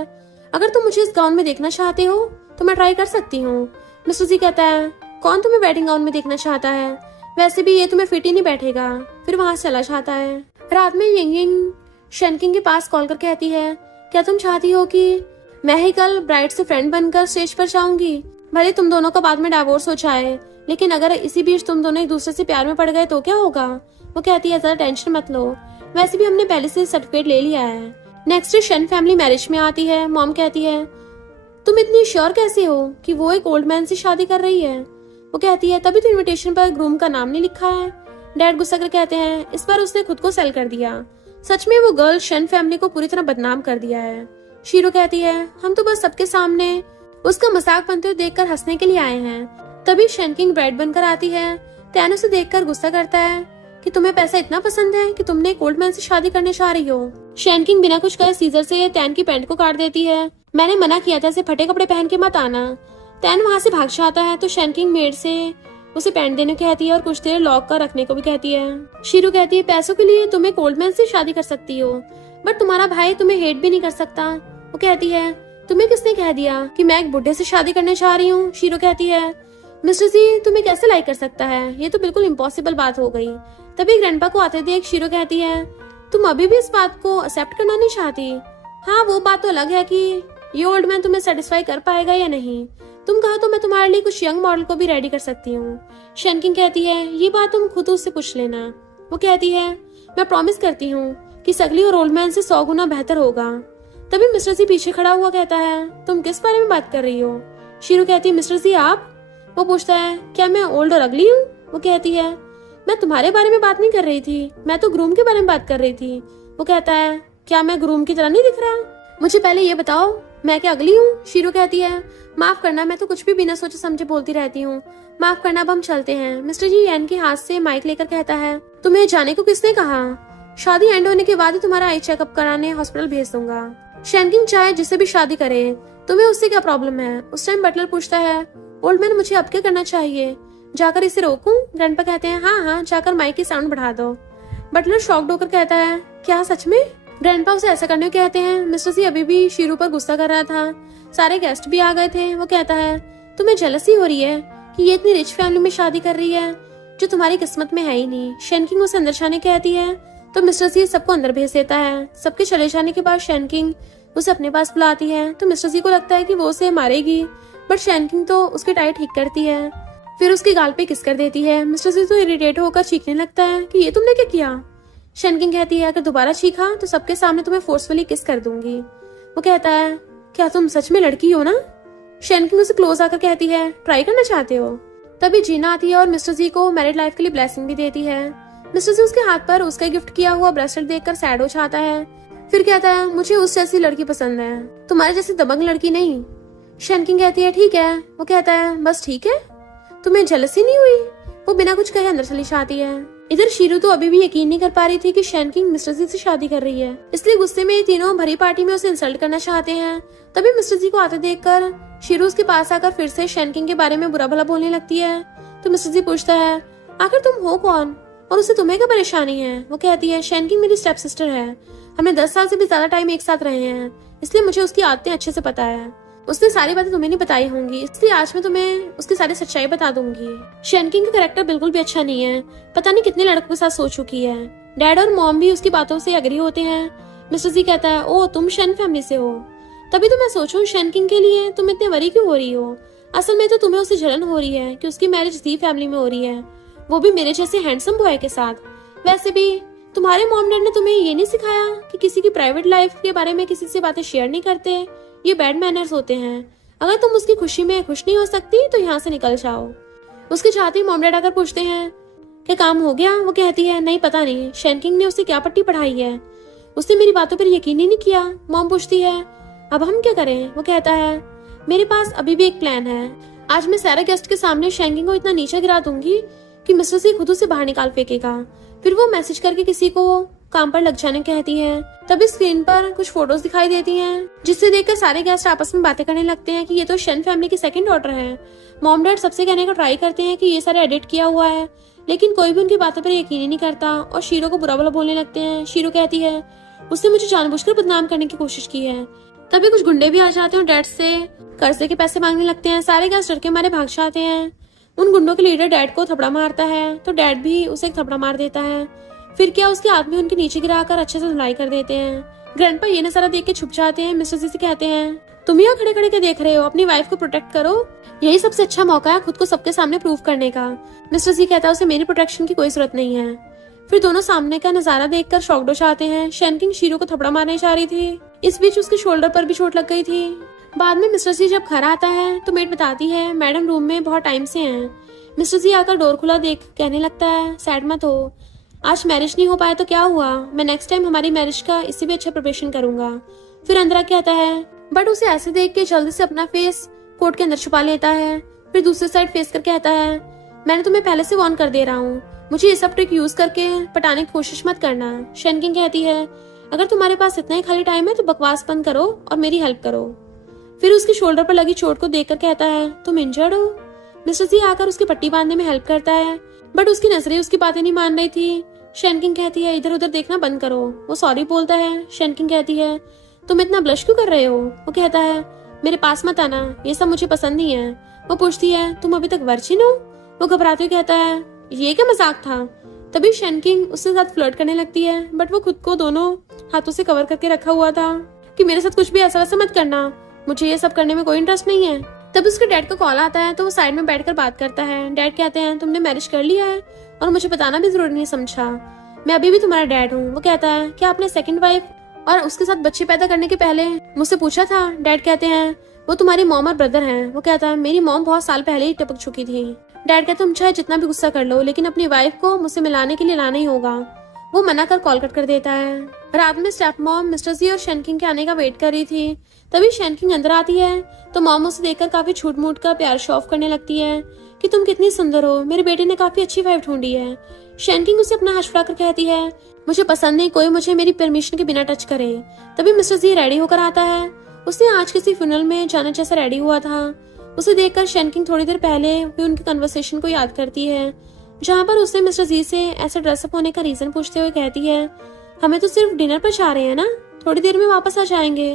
अगर तुम मुझे इस गाउन में देखना चाहते हो तो मैं ट्राई कर सकती हूँ। मिस्टर जी कहता है कौन तुम्हें वेडिंग गाउन में देखना चाहता है, वैसे भी ये तुम्हें फिट ही नहीं बैठेगा। फिर वहां चला जाता है। रात में यिंग शेनकिंग के पास कॉल कर कहती है क्या तुम चाहती हो कि मैं ही कल ब्राइड से फ्रेंड बनकर स्टेज पर जाऊंगी। भले तुम दोनों का बाद में डाइवोर्स हो जाए, लेकिन अगर इसी बीच तुम दोनों एक दूसरे से प्यार में पड़ गए तो क्या होगा। वो कहती है ज्यादा टेंशन मत लो, वैसे भी हमने पहले से सर्टिफिकेट ले लिया है। नेक्स्ट डे शन फैमिली मैरिज में आती है। मॉम कहती है तुम इतनी श्योर कैसे हो कि वो एक ओल्ड मैन से शादी कर रही है। वो कहती है तभी तो इनविटेशन पर ग्रूम का नाम नहीं लिखा है। डैड गुस्सा कर कहते हैं इस बार उसने खुद को सेल कर दिया। सच में वो गर्ल शन फैमिली को पूरी तरह बदनाम कर दिया है। शीरो कहती है हम तो बस सबके सामने उसका मजाक बनते हुए देखकर हंसने के लिए आए हैं। तभी शेनकिंग ब्राइड बनकर आती है। टैन उसे देखकर गुस्सा करता है कि तुम्हें पैसा इतना पसंद है कि तुमने एक ओल्ड मैन से शादी करने जा रही हो। शेनकिंग बिना कुछ कहे सीजर से टैन की पैंट को काट देती है। मैंने मना किया था इसे फटे कपड़े पहन के मत आना। टैन वहाँ से भाग जाता है तो शेनकिंग मेड से उसे पैंट देने कहती है और कुछ देर लॉक कर रखने को भी कहती है। शीरू कहती है पैसों के लिए तुम एक ओल्ड मैन से शादी कर सकती हो, बट तुम्हारा भाई तुम्हें हेट भी नहीं कर सकता। वो कहती है तुम्हें किसने कह दिया कि मैं एक बुढ़े से शादी करने जा रही हूँ। शीरू कहती है मिस्टर जी तुम्हें कैसे लाइक कर सकता है, ये तो बिल्कुल इम्पॉसिबल बात हो गई। तभी ग्रैंडपा को आते देख शीरू कहती है तुम अभी भी इस बात को एक्सेप्ट करना नहीं चाहती। हाँ वो बात तो अलग है कि ये ओल्ड मैन तुम्हें सेटिस्फाई कर पाएगा या नहीं। तुम कहा तो मैं तुम्हारे लिए कुछ यंग मॉडल को भी रेडी कर सकती हूँ। शेनकिंग कहती है ये बात तुम खुद उससे पूछ लेना। वो कहती है मैं प्रॉमिस करती हूँ कि सगली और ओल्ड मैन से 100 गुना बेहतर होगा। तभी मिस्टर जी पीछे खड़ा हुआ कहता है तुम किस बारे में बात कर रही हो। शीरू कहती है मिस्टर जी आप। वो पूछता है क्या मैं ओल्ड और अगली हूँ। वो कहती है मैं तुम्हारे बारे में बात नहीं कर रही थी, मैं तो ग्रूम के बारे में बात कर रही थी। वो कहता है क्या मैं ग्रूम की तरह नहीं दिख रहा, मुझे पहले ये बताओ मैं क्या अगली हूँ। शीरू कहती है माफ करना, मैं तो कुछ भी बिना सोचे समझे बोलती रहती हूँ, माफ करना अब हम चलते हैं। मिस्टर जी एन के हाथ से माइक लेकर कहता है तुम्हें जाने को किसने कहा, शादी एंड होने के बाद ही तुम्हारा आई चेकअप कराने हॉस्पिटल भेज दूंगा। शेनकिंग चाहे जिससे भी शादी करे, तुम्हें उससे क्या प्रॉब्लम है। उस टाइम बटलर पूछता है ओल्ड मैन मुझे अब क्या करना चाहिए, जाकर इसे रोकूं। ग्रैंडपा कहते हैं हाँ जाकर माइक की साउंड बढ़ा दो। बटलर शॉक्ड होकर कहता है क्या सच में। ग्रैंडपा उसे ऐसा करने को कहते हैं। मिस्टर जी अभी भी शीरू पर गुस्सा कर रहा था, सारे गेस्ट भी आ गए थे। वो कहता है तुम्हें जेलसी हो रही है कि ये इतनी रिच फैमिली में शादी कर रही है जो तुम्हारी किस्मत में है ही नहीं। शेनकिंग उसे अंदर जाने कहती है तो मिस्टर जी सबको अंदर भेज देता है। सबके चले जाने के बाद शेनकिंग उसे अपने पास बुलाती है तो मिस्टर जी को लगता है कि वो उसे मारेगी, बट शेनकिंग तो उसकी टाई ठीक करती है, फिर उसके गाल पे किस कर देती है। मिस्टर जी तो इरिटेट होकर चीखने लगता है कि ये तुमने क्या किया। शेनकिंग कहती है अगर दोबारा चीखा तो सबके सामने तुम्हें फोर्सफुली किस कर दूंगी। वो कहता है क्या तुम सच में लड़की हो ना। शेनकिंग उसे क्लोज आकर कहती है ट्राई करना चाहते हो। तभी जीना आती है और मिस्टर जी को मैरिड लाइफ के लिए ब्लेसिंग भी देती है। मिस्टर जी उसके हाथ पर उसका गिफ्ट किया हुआ ब्रेसलेट देखकर सैड हो जाता है। फिर कहता है मुझे उस जैसी लड़की पसंद है, तुम्हारे जैसी दबंग लड़की नहीं। शैनकिंग कहती है ठीक है। वो कहता है बस ठीक है, तुम्हें जलसी नहीं हुई? वो बिना कुछ कहे अंदर चली जाती है। इधर शीरू तो अभी भी यकीन नहीं कर पा रही थी कि शैनकिंग मिस्टर जी से शादी कर रही है, इसलिए गुस्से में ये तीनों भरी पार्टी में उसे इंसल्ट करना चाहते हैं। तभी मिस्टर जी को आते देखकर शीरू उसके पास आकर फिर से शैनकिंग के बारे में बुरा भला बोलने लगती है। तो मिस्टर जी पूछता है आखिर तुम हो कौन और उसे तुम्हें क्या परेशानी है? वो कहती है शैनकिंग मेरी स्टेप सिस्टर है, हमने 10 साल से भी ज्यादा टाइम एक साथ रहे हैं, इसलिए मुझे उसकी आदतें अच्छे से पता है। उसने सारी बातें तुम्हें नहीं बताई होंगी, इसलिए आज मैं तुम्हें उसकी सारी सच्चाई बता दूंगी। शैनकिंग का कैरेक्टर बिल्कुल भी अच्छा नहीं है, पता नहीं कितने लड़कों के साथ सो चुकी है। डैड और मॉम भी उसकी बातों से एग्री होते हैं। मिस्टर जी कहता है ओ तुम शैन फैमिली से हो, तभी तो मैं सोचूं शैनकिंग के लिए तुम इतने वरी क्यों हो रही हो। असल में तो तुम्हें उससे जलन हो रही है कि उसकी मैरिज दी फैमिली में हो रही है, वो भी मेरे जैसे हैंडसम बॉय के साथ। वैसे भी तुम्हारे मॉम डैड ने तुम्हें ये नहीं सिखाया कि किसी की प्राइवेट लाइफ के बारे में किसी से बातें शेयर नहीं करते, ये बैड मैनर्स होते हैं। अगर तुम उसकी खुशी में खुश नहीं हो सकती तो यहाँ से निकल जाओ। उसके चाहते ही मॉम डैड आकर पूछते हैं क्या काम हो गया? वो कहती है नहीं पता नहीं, शैनकिंग ने उसे क्या पट्टी पढ़ाई है, उसने मेरी बातों पर यकीन ही नहीं किया। मॉम पूछती है अब हम क्या करें? वो कहता है मेरे पास अभी भी एक प्लान है, आज मैं सारे गेस्ट के सामने शैनकिंग को इतना नीचे गिरा दूंगी कि मिस्टर जी खुद उसे बाहर निकाल फेंकेगा। फिर वो मैसेज करके किसी को काम पर लग जाने कहती है। तभी स्क्रीन पर कुछ फोटोज दिखाई देती हैं, जिससे देखकर सारे गेस्ट आपस में बातें करने लगते हैं कि ये तो शैन फैमिली की सेकंड डॉटर है। मॉम डैड सबसे कहने का ट्राई करते हैं कि ये सारे एडिट किया हुआ है, लेकिन कोई भी उनकी बातों पर यकीन ही नहीं करता और शीरो को बुरा भला बोलने लगते हैं। शीरो कहती है उसने मुझे जानबूझकर बदनाम करने की कोशिश की है। तभी कुछ गुंडे भी आ जाते हैं और डैड से कर्जे के पैसे मांगने लगते हैं। सारे गेस्ट डर के मारे भाग जाते हैं। उन गुंडों के लीडर डैड को थपड़ा मारता है तो डैड भी उसे एक थपड़ा मार देता है। फिर क्या उसके आदमी उनके नीचे गिराकर अच्छे से धुलाई कर देते हैं। ग्रैंडपा ये नजारा देख के छुप जाते हैं। मिस्टर जी से कहते हैं तुम यहाँ खड़े खड़े क्या देख रहे हो, अपनी वाइफ को प्रोटेक्ट करो, यही सबसे अच्छा मौका है खुद को सबके सामने प्रूव करने का। मिस्टर जी कहता है उसे मेरी प्रोटेक्शन की कोई जरूरत नहीं है। फिर दोनों सामने का नजारा देखकर शॉक्ड हो जाते हैं। शैनकिंग शीरो को थपड़ा मारने जा रही थी, इस बीच उसके शोल्डर पर भी चोट लग गई थी। बाद में मिस्टर जी जब घर आता है तो मेड बताती है मैडम रूम में बहुत टाइम से हैं। मिस्टर जी आकर डोर खुला देख कहने लगता है सैड मत हो, आज मैरिज नहीं हो पाया तो क्या हुआ, मैं नेक्स्ट टाइम हमारी मैरिज का इससे भी अच्छा प्रिपरेशन करूंगा। फिर अंदर कहता है बट उसे ऐसे देख के जल्दी से अपना फेस कोट के अंदर छुपा लेता है। फिर दूसरी साइड फेस कर कहता है मैंने तुम्हें पहले से वार्न कर दे रहा हूँ, मुझे ये सब ट्रिक यूज करके पटाने की कोशिश मत करना। शैनकिंग कहती है अगर तुम्हारे पास इतना ही खाली टाइम है तो बकवास बंद करो और मेरी हेल्प करो। फिर उसके शोल्डर पर लगी चोट को देखकर कहता है तुम इंजर्ड हो। मिस्टर जी आकर उसकी पट्टी बांधने में हेल्प करता है, बट उसकी नजरें उसकी बातें नहीं मान रही थी। शैनकिंग कहती है इधर उधर देखना बंद करो। वो सॉरी बोलता है। शैनकिंग कहती है तुम इतना ब्लश क्यों कर रहे हो? वो कहता है मेरे पास मत आना, ये सब मुझे पसंद नहीं है। वो पूछती है तुम अभी तक वर्जिन हो? वो घबराते हुए कहता है ये क्या मजाक था। तभी शैनकिंग उसके साथ फ्लर्ट करने लगती है, बट वो खुद को दोनों हाथों से कवर करके रखा हुआ था कि मेरे साथ कुछ भी ऐसा वैसा मत करना, मुझे ये सब करने में कोई इंटरेस्ट नहीं है। तब उसके डैड का कॉल आता है तो वो साइड में बैठकर बात करता है। डैड कहते हैं तुमने मैरिज कर लिया है और मुझे बताना भी जरूरी नहीं समझा, मैं अभी भी तुम्हारा डैड हूँ। वो कहता है क्या आपने सेकंड वाइफ और उसके साथ बच्चे पैदा करने के पहले मुझसे पूछा था? डैड कहते हैं वो तुम्हारी मॉम और ब्रदर हैं। वो कहता है मेरी मॉम बहुत साल पहले ही टपक चुकी थी। डैड कहते तुम चाहे जितना भी गुस्सा कर लो लेकिन अपनी वाइफ को मुझसे मिलाने के लिए लाना ही होगा। वो मना कर कॉल कट कर देता है। रात में स्टेप मॉम मिस्टर जी और शैनकिंग के आने का वेट कर रही थी। तभी शैनकिंग अंदर आती है तो मॉम उसे देखकर काफी छूट मूट का प्यार शो ऑफ करने लगती है कि तुम कितनी सुंदर हो, मेरे बेटे ने काफी अच्छी वाइफ ढूंढी है। शैनकिंग उसे अपना हाथ फुलाकर कहती है मुझे पसंद नहीं कोई मुझे मेरी परमिशन के बिना टच करे। तभी मिस्टर जी रेडी होकर आता है। उसने आज किसी फ्यूनरल में जाने जैसा रेडी हुआ था। उसे देखकर शैनकिंग थोड़ी देर पहले भी उनकी कन्वर्सेशन को याद करती है, जहाँ पर उसने मिस्टर जी से ऐसे ड्रेसअप होने का रीजन पूछते हुए कहती है हमें तो सिर्फ डिनर पर जा रहे हैं ना, थोड़ी देर में वापस आ जाएंगे।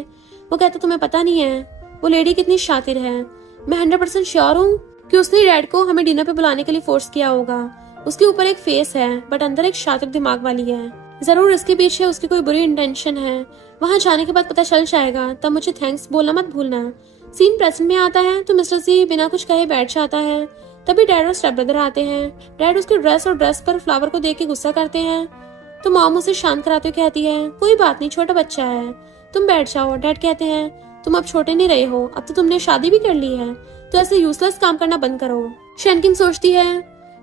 वो कहता तुम्हें पता नहीं है वो लेडी कितनी शातिर है, मैं 100% श्योर हूँ कि उसने डैड को हमें डिनर पे बुलाने के लिए फोर्स किया होगा। उसके ऊपर एक फेस है बट अंदर एक शातिर दिमाग वाली है, जरूर इसके पीछे उसकी कोई बुरी इंटेंशन है। वहाँ जाने के बाद पता चल जाएगा, तब मुझे थैंक्स बोलना मत भूलना। सीन प्रेजेंट में आता है तो मिस्टर जी बिना कुछ कहे बैठ जाता है। तभी डैड और स्टेप ब्रदर आते हैं। डैड उसके ड्रेस और ड्रेस पर फ्लावर को देख के गुस्सा करते हैं तो मॉम उसे शांत कराते हुए कहती है कोई बात नहीं, छोटा बच्चा है, तुम बैठ जाओ। डैड कहते हैं तुम अब छोटे नहीं रहे हो, अब तो तुमने शादी भी कर ली है, तो ऐसे यूजलेस काम करना बंद करो। शैनकिंग सोचती है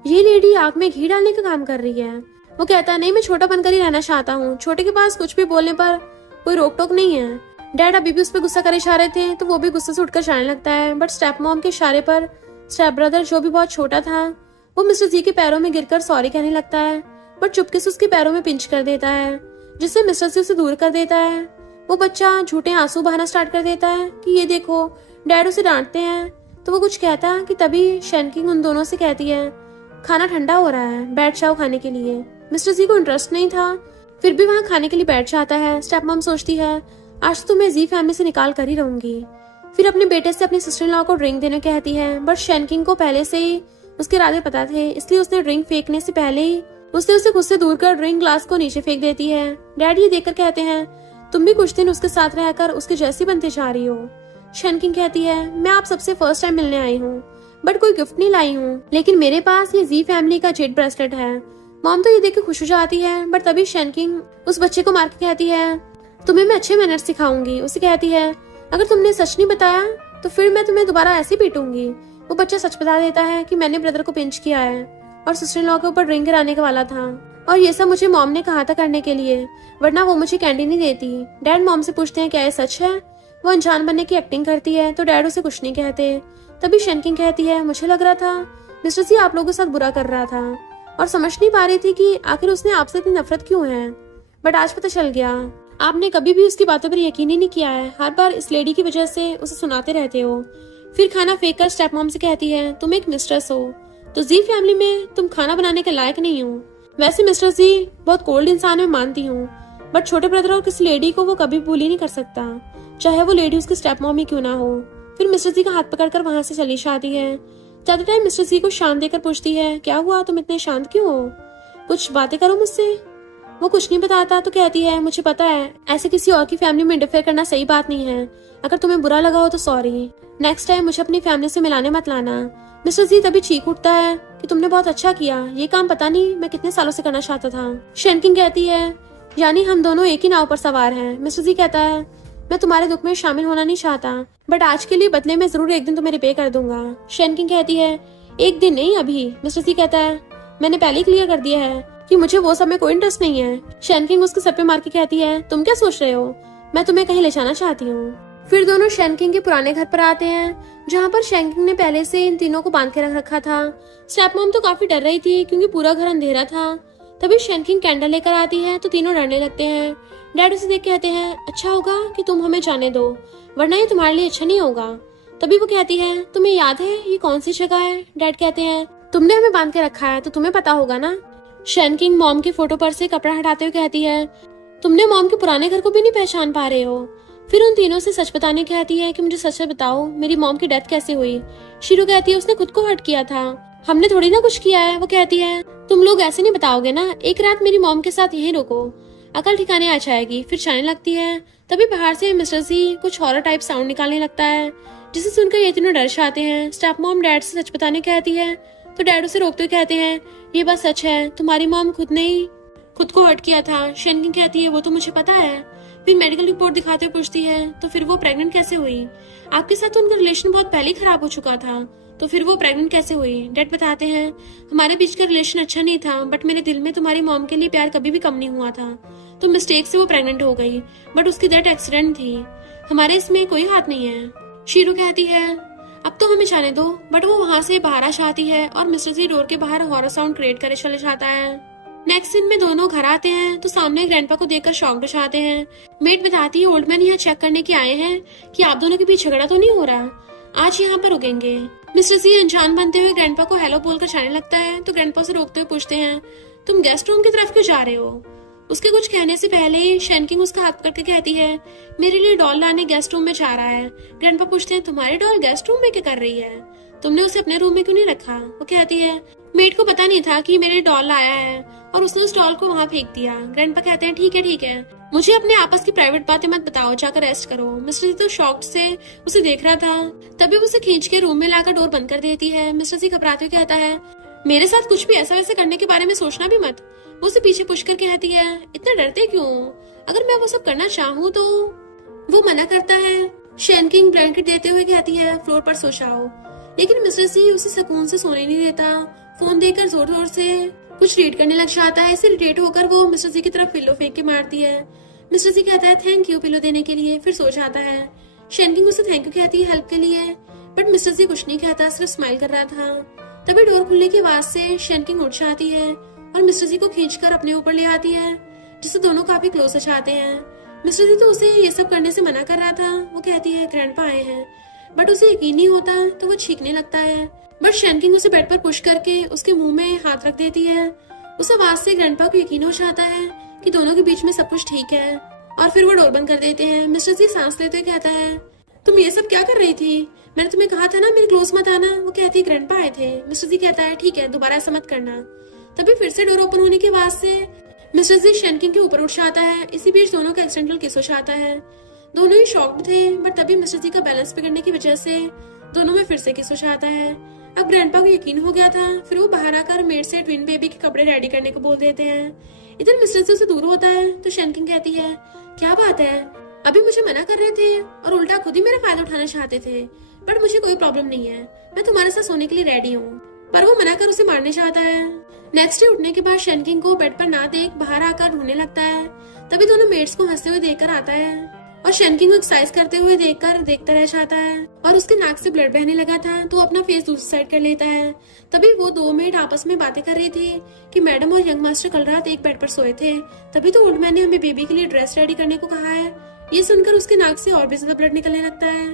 ये लेडी आग में घी डालने का काम कर रही है, वो कहता है नहीं, मैं छोटा बनकर ही रहना चाहता हूँ। छोटे के पास कुछ भी बोलने पर कोई रोक टोक नहीं है। डैड अभी भी उस पर गुस्सा कर इशारे थे तो वो भी गुस्से से उठकर जाने लगता है, बट स्टेप मॉम के इशारे पर स्टेप ब्रदर जो भी बहुत छोटा था वो मिस्टर जी के पैरों में गिरकर सॉरी कहने लगता है, बट चुपके से उसके पैरों में पिंच कर देता है जिससे मिस्टर जी उसे दूर कर देता है। वो बच्चा झूठे आंसू बहाना स्टार्ट कर देता है कि ये देखो डैड उसे डांटते हैं, तो वो कुछ कहता है कि तभी शैनकिंग उन दोनों से कहती है खाना ठंडा हो रहा है, बैठ जाओ खाने के लिए। मिस्टर जी को इंटरेस्ट नहीं था फिर भी वहाँ खाने के लिए बैठ जाता है। स्टेप मॉम सोचती है आज तो मैं जी फैमिली से निकाल कर ही रहूंगी। फिर अपने बेटे से अपनी सिस्टर इन लॉ को ड्रिंक देने कहती है, बट शैनकिंग को पहले से ही उसके इरादे पता थे, इसलिए उसने ड्रिंक फेंकने से पहले ही उसने उसे खुद से दूर कर ड्रिंक ग्लास को नीचे फेंक देती है। डैड ये देखकर कहते हैं तुम भी कुछ दिन उसके साथ रहकर उसके जैसी बनते जा रही हो। शैनकिंग कहती है मैं आप सबसे फर्स्ट टाइम मिलने आई हूँ बट कोई गिफ्ट नहीं लाई हूँ, लेकिन मेरे पास ये जी फैमिली का जेड ब्रेसलेट है। मॉम तो ये देख के खुश हो जाती है, बट तभी शैनकिंग उस बच्चे को मार के कहती है तुम्हें मैं अच्छे मैनर्स सिखाऊंगी। उसे कहती है अगर तुमने सच नहीं बताया तो फिर मैं तुम्हें दोबारा ऐसे पीटूंगी। वो बच्चा सच बता देता है कि मैंने ब्रदर को पिंच किया है और सिस्टर इन लॉ के ऊपर ड्रिंक गिराने के वाला था, और ये सब मुझे मॉम ने कहा था करने के लिए, वरना वो मुझे कैंडी नहीं देती। डैड मॉम से पूछते हैं क्या ये सच है। वो अनजान बनने की एक्टिंग करती है तो डैड उसे कुछ नहीं कहते। तभी शैनकिंग कहती है मुझे लग रहा था मिस्टर जी आप लोगों के साथ बुरा कर रहा था और समझ नहीं पा रही थी कि आखिर उसने आपसे इतनी नफरत क्यों है, बट आज पता चल गया। आपने कभी भी उसकी बातों पर यकीन ही नहीं किया है, हर बार इस लेडी की वजह से उसे सुनाते रहते हो। फिर खाना फेंक कर स्टेप मॉम से कहती है तुम एक मिस्ट्रेस हो तो जी फैमिली में तुम खाना बनाने के लायक नहीं हो। वैसे मिस्टर जी बहुत कोल्ड इंसान है मानती हूँ, बट छोटे ब्रदर और किसी लेडी को वो कभी भूल ही नहीं कर सकता, चाहे वो लेडी उसकी स्टेप मॉम ही क्यों ना हो। फिर मिस्टर जी का हाथ पकड़कर वहां से चली जाती है। जाते टाइम मिस्टर जी को शांत देकर पूछती है क्या हुआ, तुम इतने शांत क्यों हो, कुछ बातें करो मुझसे। वो कुछ नहीं बताता तो कहती है मुझे पता है ऐसे किसी और की फैमिली में इंटरफेयर करना सही बात नहीं है, अगर तुम्हें बुरा लगा हो तो सॉरी, नेक्स्ट टाइम मुझे अपनी फैमिली से मिलाने मत लाना। मिस्टर जी तभी चीख उठता है कि तुमने बहुत अच्छा किया, ये काम पता नहीं मैं कितने सालों से करना चाहता था। शैनकिंग कहती है यानी हम दोनों एक ही नाव पर सवार हैं। मिस्टर जी कहता है मैं तुम्हारे दुख में शामिल होना नहीं चाहता, बट आज के लिए बदले में जरूर एक दिन तुम्हें रिपे कर दूंगा। शैनकिंग कहती है एक दिन नहीं अभी। मिस्टर जी कहता है मैंने पहले ही क्लियर कर दिया है कि मुझे वो सब में कोई इंटरेस्ट नहीं है। शैनकिंग उसके सर पे मार के कहती है तुम क्या सोच रहे हो, मैं तुम्हें कहीं ले जाना चाहती हूँ। फिर दोनों शैनकिंग के पुराने घर पर आते हैं जहाँ पर शैनकिंग ने पहले से इन तीनों को बांध के रख रखा था। स्टेप मॉम तो काफी डर रही थी क्योंकि पूरा घर अंधेरा था। तभी शैनकिंग कैंडल लेकर आती है तो तीनों डरने लगते हैं। डैड उसे देख कहते हैं अच्छा होगा कि तुम हमें जाने दो, वरना ये तुम्हारे लिए अच्छा नहीं होगा। तभी वो कहती है तुम्हें याद है ये कौन सी जगह है। डैड कहते हैं तुमने हमें बांध के रखा है तो तुम्हें पता होगा ना। शैनकिंग मॉम के फोटो पर से कपड़ा हटाते हुए कहती है तुमने मॉम के पुराने घर को भी नहीं पहचान पा रहे हो। फिर उन तीनों से सच बताने कहती है कि मुझे सच बताओ मेरी मॉम की डेथ कैसे हुई। शीरू कहती है उसने खुद को हर्ट किया था, हमने थोड़ी ना कुछ किया है। वो कहती है तुम लोग ऐसे नहीं बताओगे ना, एक रात मेरी मॉम के साथ यहीं रुको, अकल ठिकाने आ जाएगी। फिर जाने लगती है। तभी बाहर से मिस्टर जी कुछ हॉरर टाइप साउंड निकालने लगता है जिसे सुनकर ये तीनों डर जाते हैं। स्टेप मॉम डैड से सच बताने कहती है तो डैड उसे रोकते हुए कहते हैं ये बात सच है, तुम्हारी मॉम खुद ने ही खुद को हर्ट किया था। शैनकिंग कहती है वो तो मुझे पता है। फिर मेडिकल रिपोर्ट दिखाते हुए पूछती है तो फिर वो प्रेग्नेंट कैसे हुई, आपके साथ तो उनका रिलेशन बहुत पहले ही खराब हो चुका था, तो फिर वो प्रेग्नेंट कैसे हुई। डैड बताते हैं हमारे बीच का रिलेशन अच्छा नहीं था, बट मेरे दिल में तुम्हारी मॉम के लिए प्यार कभी भी कम नहीं हुआ था, तो मिस्टेक से वो प्रेग्नेंट हो गई, बट उसकी डेथ एक्सीडेंट थी, हमारे इसमें कोई हाथ नहीं है। शीरू कहती है अब तो हमें जाने दो, बट वो वहाँ से बाहर आ जाती है और मिस्टर जी डोर के बाहर हॉरर साउंड क्रिएट करे चले जाता है। नेक्स्ट सीन में दोनों घर आते हैं तो सामने ग्रैंडपा को देखकर शॉक्ड हो जाते हैं। मेड बताती है ओल्ड मैन यहाँ चेक करने के आए हैं कि आप दोनों के बीच झगड़ा तो नहीं हो रहा, आज यहाँ पर रुकेंगे। मिस्टर जी अनजान बनते हुए ग्रैंडपा को हेलो बोलकर जाने लगता है तो ग्रैंडपा से रोकते हुए पूछते हैं तुम गेस्ट रूम की तरफ क्यों जा रहे हो। उसके कुछ कहने से पहले ही शैनकिंग उसका हाथ पकड़ के कहती है मेरे लिए डॉल लाने गेस्ट रूम में जा रहा है। ग्रैंडपा पूछते हैं तुम्हारी डॉल गेस्ट रूम में क्या कर रही है, तुमने उसे अपने रूम में क्यों नहीं रखा। वो कहती है मेड को पता नहीं था कि मेरे डॉल लाया है और उसने उस डॉल को वहाँ फेंक दिया। ग्रैंडपा कहते हैं ठीक है, मुझे अपने आपस की प्राइवेट बातें मत बताओ, जाकर रेस्ट करो। मिस्टर जी तो शॉक्ड से उसे देख रहा था। तभी उसे खींच के रूम में लाकर डोर बंद कर देती है। मिस्टर जी घबराते हुए कहता है मेरे साथ कुछ भी ऐसा वैसा करने के बारे में सोचना भी मत। वो उसे पीछे पुश कर कहती है इतना डरते क्यों, अगर मैं वो सब करना चाहूँ तो। वो मना करता है। शैनकिंग ब्लैंकेट देते हुए कहती है फ्लोर पर सो जाओ, लेकिन मिस्टर जी उसे सुकून से सोने नहीं देता। फोन देकर जोर जोर से कुछ रीड करने लग जाता है। इससे इरिटेट होकर वो मिस्टर जी की तरफ पिल्लो फेंक के मारती है। मिस्टर जी कहता है थैंक यू पिल्लो देने के लिए, फिर सो जाता है। शेनकिंग उसे थैंक यू कहती है हेल्प के लिए, बट मिस्टर जी कुछ नहीं कहता, सिर्फ स्माइल कर रहा था। तभी डोर खुलने की आवाज से शेनकिंग उठ जाती है और मिस्टर जी को खींचकर अपने ऊपर ले आती है, जिससे दोनों काफी क्लोज हो जाते हैं। मिस्टर जी तो उसे ये सब करने से मना कर रहा था। वो कहती है ग्रैंडपा आए हैं, बट उसे यकीन नहीं होता तो वो छींकने लगता है। बट शेनकिंग उसे बेड पर पुश करके उसके मुंह में हाथ रख देती है। उस आवाज से ग्रैंडपा को यकीन हो जाता है कि दोनों के बीच में सब कुछ ठीक है, और फिर वो डोर बंद कर देते हैं। मिस्टर जी सांस लेते हुए कहता है तुम ये सब क्या कर रही थी, मैंने तुम्हें कहा था ना मेरे क्लोज मत आना। वो कहती है ग्रैंडपा आए थे। मिस्टर जी कहता है ठीक है, दोबारा ऐसा मत करना। तभी फिर से डोर ओपन होने की आवाज से मिस्टर जी शेनकिंग के ऊपर उठ जाता है। इसी बीच दोनों का एक्सीडेंटल किस हो जाता है। दोनों ही शॉक्ड थे, बट तभी मिस्टर जी का बैलेंस बिगड़ने की वजह से दोनों में फिर से किस हो जाता है। अब ग्रैंडपा को यकीन हो गया था। फिर वो बाहर आकर मेड से ट्विन बेबी के कपड़े रेडी करने को बोल देते हैं। इधर मिस्टर जी उसे दूर होता है तो शेनकिंग कहती है क्या बात है, अभी मुझे मना कर रहे थे और उल्टा खुद ही मेरा फायदा उठाना चाहते थे, बट मुझे कोई प्रॉब्लम नहीं है, मैं तुम्हारे साथ सोने के लिए रेडी हूँ। पर वो मना कर उसे मारने चाहता है। नेक्स्ट डे उठने के बाद शेनकिंग को बेड पर ना देख बाहर आकर ढूंढने लगता है। तभी दोनों मेड्स को हंसते हुए देखकर आता है और शेनकिंग को एक्सरसाइज करते हुए देखकर देखता रह जाता है, और उसके नाक से ब्लड बहने लगा था तो अपना फेस दूसरी साइड कर लेता है। तभी वो दो मेड आपस में बातें कर रही थी कि मैडम और यंग मास्टर कल रात एक बेड पर सोए थे, तभी तो ओल्ड मैन ने हमें बेबी के लिए ड्रेस रेडी करने को कहा है। ये सुनकर उसके नाक से और भी ज्यादा ब्लड निकलने लगता है।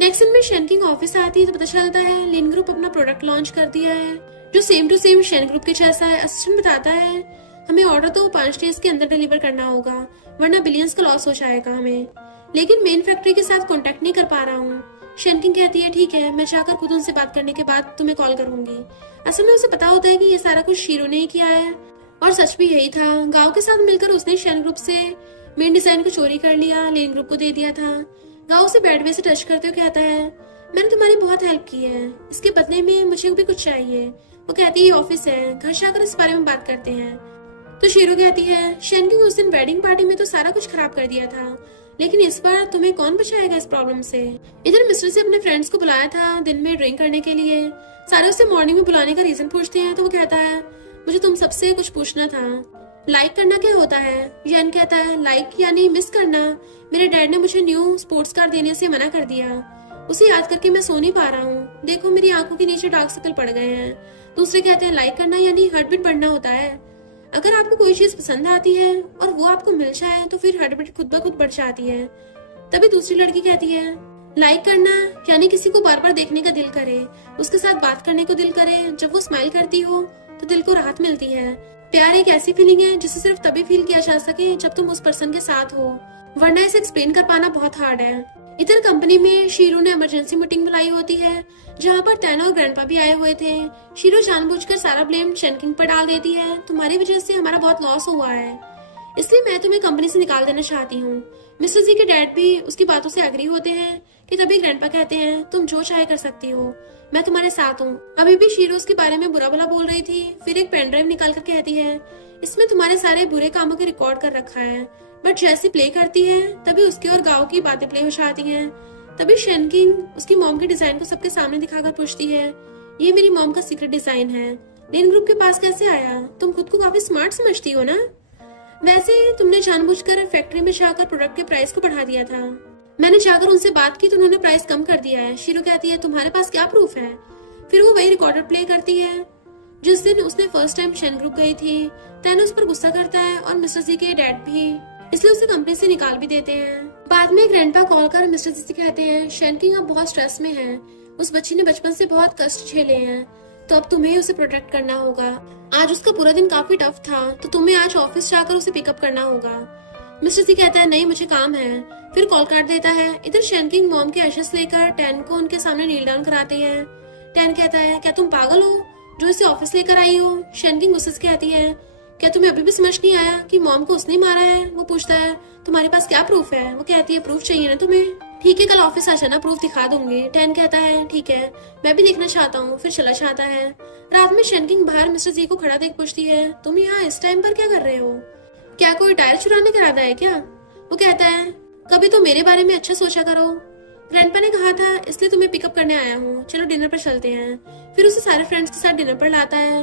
नेक्स्ट दिन में शेनकिंग ऑफिस आती है तो पता चलता है लिन ग्रुप अपना प्रोडक्ट लॉन्च कर दिया है, जो same to same Shen group के जैसा है। असिस्टेंट बताता है हमें ऑर्डर तो 5 डेज के अंदर डिलीवर करना होगा, वरना बिलियंस का लॉस हो जाएगा हमें, लेकिन मेन फैक्ट्री के साथ कांटेक्ट नहीं कर पा रहा हूँ। शेनकिंग कहती है ठीक है, मैं जाकर खुद उनसे बात करने के बाद तुम्हें कॉल करूंगी। असल में उसे पता होता है कि ये सारा कुछ शीरो ने ही किया है, और सच भी यही था। गांव के साथ मिलकर उसने शेन ग्रुप से मेन डिजाइन को चोरी कर लिया, लेन ग्रुप को दे दिया था। गांव से बैड वे से टच करते हुए कहता है मैंने तुम्हारी बहुत हेल्प की है, इसके बदले में मुझे भी कुछ चाहिए। वो कहती है ऑफिस है, घर जाकर इस बारे में बात करते हैं। तो शीरो कहती है शेनकिंग उस दिन वेडिंग पार्टी में तो सारा कुछ खराब कर दिया था, लेकिन इस बार तुम्हें कौन बचाएगा इस प्रॉब्लम से। इधर मिस्टर से अपने फ्रेंड्स को बुलाया था दिन में ड्रिंक करने के लिए। सारे उससे मॉर्निंग में बुलाने का रीजन पूछते हैं तो वो कहता है मुझे तुम सबसे कुछ पूछना था, लाइक करना क्या होता है। यन कहता है लाइक यानी मिस करना, मेरे डैड ने मुझे न्यू स्पोर्ट्स कार देने से मना कर दिया, उसे याद करके मैं सो नहीं पा रहा हूँ, देखो मेरी आंखों के नीचे डार्क सर्कल पड़ गए हैं। दूसरे कहते हैं लाइक करना यानी हार्ट बीट बढ़ना होता है, अगर आपको कोई चीज पसंद आती है और वो आपको मिल जाए तो फिर हार्ट बीट खुद ब खुद बढ़ जाती है। तभी दूसरी लड़की कहती है लाइक करना यानी किसी को बार बार देखने का दिल करे, उसके साथ बात करने को दिल करे, जब वो स्माइल करती हो तो दिल को राहत मिलती है। प्यार एक ऐसी फीलिंग है जिसे सिर्फ तभी फील किया जा सके जब तुम उस पर्सन के साथ हो, वरना इसे एक्सप्लेन कर पाना बहुत हार्ड है। इधर कंपनी में शीरो ने इमरजेंसी मीटिंग बुलाई होती है, जहाँ पर टैनो और ग्रैंडपा भी आए हुए थे। शीरो जानबूझकर सारा ब्लेम शेनकिंग पर डाल देती है, तुम्हारी वजह से हमारा बहुत लॉस हुआ है, इसलिए मैं तुम्हें कंपनी से निकाल देना चाहती हूँ। मिस्टर जी के डैड भी उसकी बातों से एग्री होते हैं कि तभी ग्रैंडपा कहते हैं तुम जो चाहे कर सकती हो, मैं तुम्हारे साथ हूँ। अभी भी शीरो उसके बारे में बुरा भला बोल रही थी, फिर एक पेन ड्राइव निकाल कर कहती है इसमें तुम्हारे सारे बुरे कामों के रिकॉर्ड कर रखा है, बट जैसे प्ले करती है तभी उसके और गाँव की बातें प्ले हो जाती है। तभी शेनकिंग उसकी मॉम के डिजाइन को सबके सामने दिखाकर पूछती है ये मेरी मॉम का सीक्रेट डिजाइन है, लेन ग्रुप के पास कैसे आया, तुम खुद को काफी स्मार्ट समझती हो ना, वैसे तुमने जानबूझकर फैक्ट्री में जाकर प्रोडक्ट के प्राइस को बढ़ा दिया था, मैंने जाकर उनसे बात की तो उन्होंने प्राइस कम कर दिया है। शीरो कहती है तुम्हारे पास क्या प्रूफ है। फिर वो वही रिकॉर्डर प्ले करती है जिस दिन उसने फर्स्ट टाइम शेन ग्रुप गई थी। टैनो उस पर गुस्सा करता है और मिस्टर जी के डैड भी, इसलिए उसे कंपनी से निकाल भी देते हैं। बाद में ग्रैंडपा कॉल कर मिस्टर जी से कहते हैं शेनकिंग अब बहुत स्ट्रेस में है, उस बच्ची ने बचपन से बहुत कष्ट झेले हैं, तो अब तुम्हें उसे प्रोटेक्ट करना होगा। आज उसका पूरा दिन काफी टफ था, तो तुम्हें आज ऑफिस जाकर उसे पिकअप करना होगा। मिस्टर जी कहता है नहीं मुझे काम है, फिर कॉल काट देता है। इधर शेनकिंग मॉम के एशेस लेकर टैन को उनके सामने नील डाउन कराते हैं। टैन कहता है क्या तुम पागल हो जो इसे ऑफिस लेकर आई हो। शेनकिंग गुस्से से कहती है क्या तुम्हें अभी भी समझ नहीं आया कि मॉम को उसने मारा है। वो पूछता है तुम्हारे पास क्या प्रूफ है। वो कहती है प्रूफ चाहिए ना तुम्हें, ठीक है कल ऑफिस आ जाना, प्रूफ दिखा दूंगी। टैन कहता है ठीक है मैं भी देखना चाहता हूँ, फिर चला जाता है। रात में शेनकिंग बाहर मिस्टर जी को खड़ा देख पूछती है तुम यहाँ इस टाइम पर क्या कर रहे हो, क्या कोई टायर चुराने का इरादा है क्या। वो कहता है कभी तो मेरे बारे में अच्छा सोचा करो, ग्रैंडपा ने कहा था इसलिए तुम्हें पिकअप करने आया हूँ, चलो डिनर पर चलते हैं। फिर उसे सारे फ्रेंड्स के साथ डिनर पर लाता है।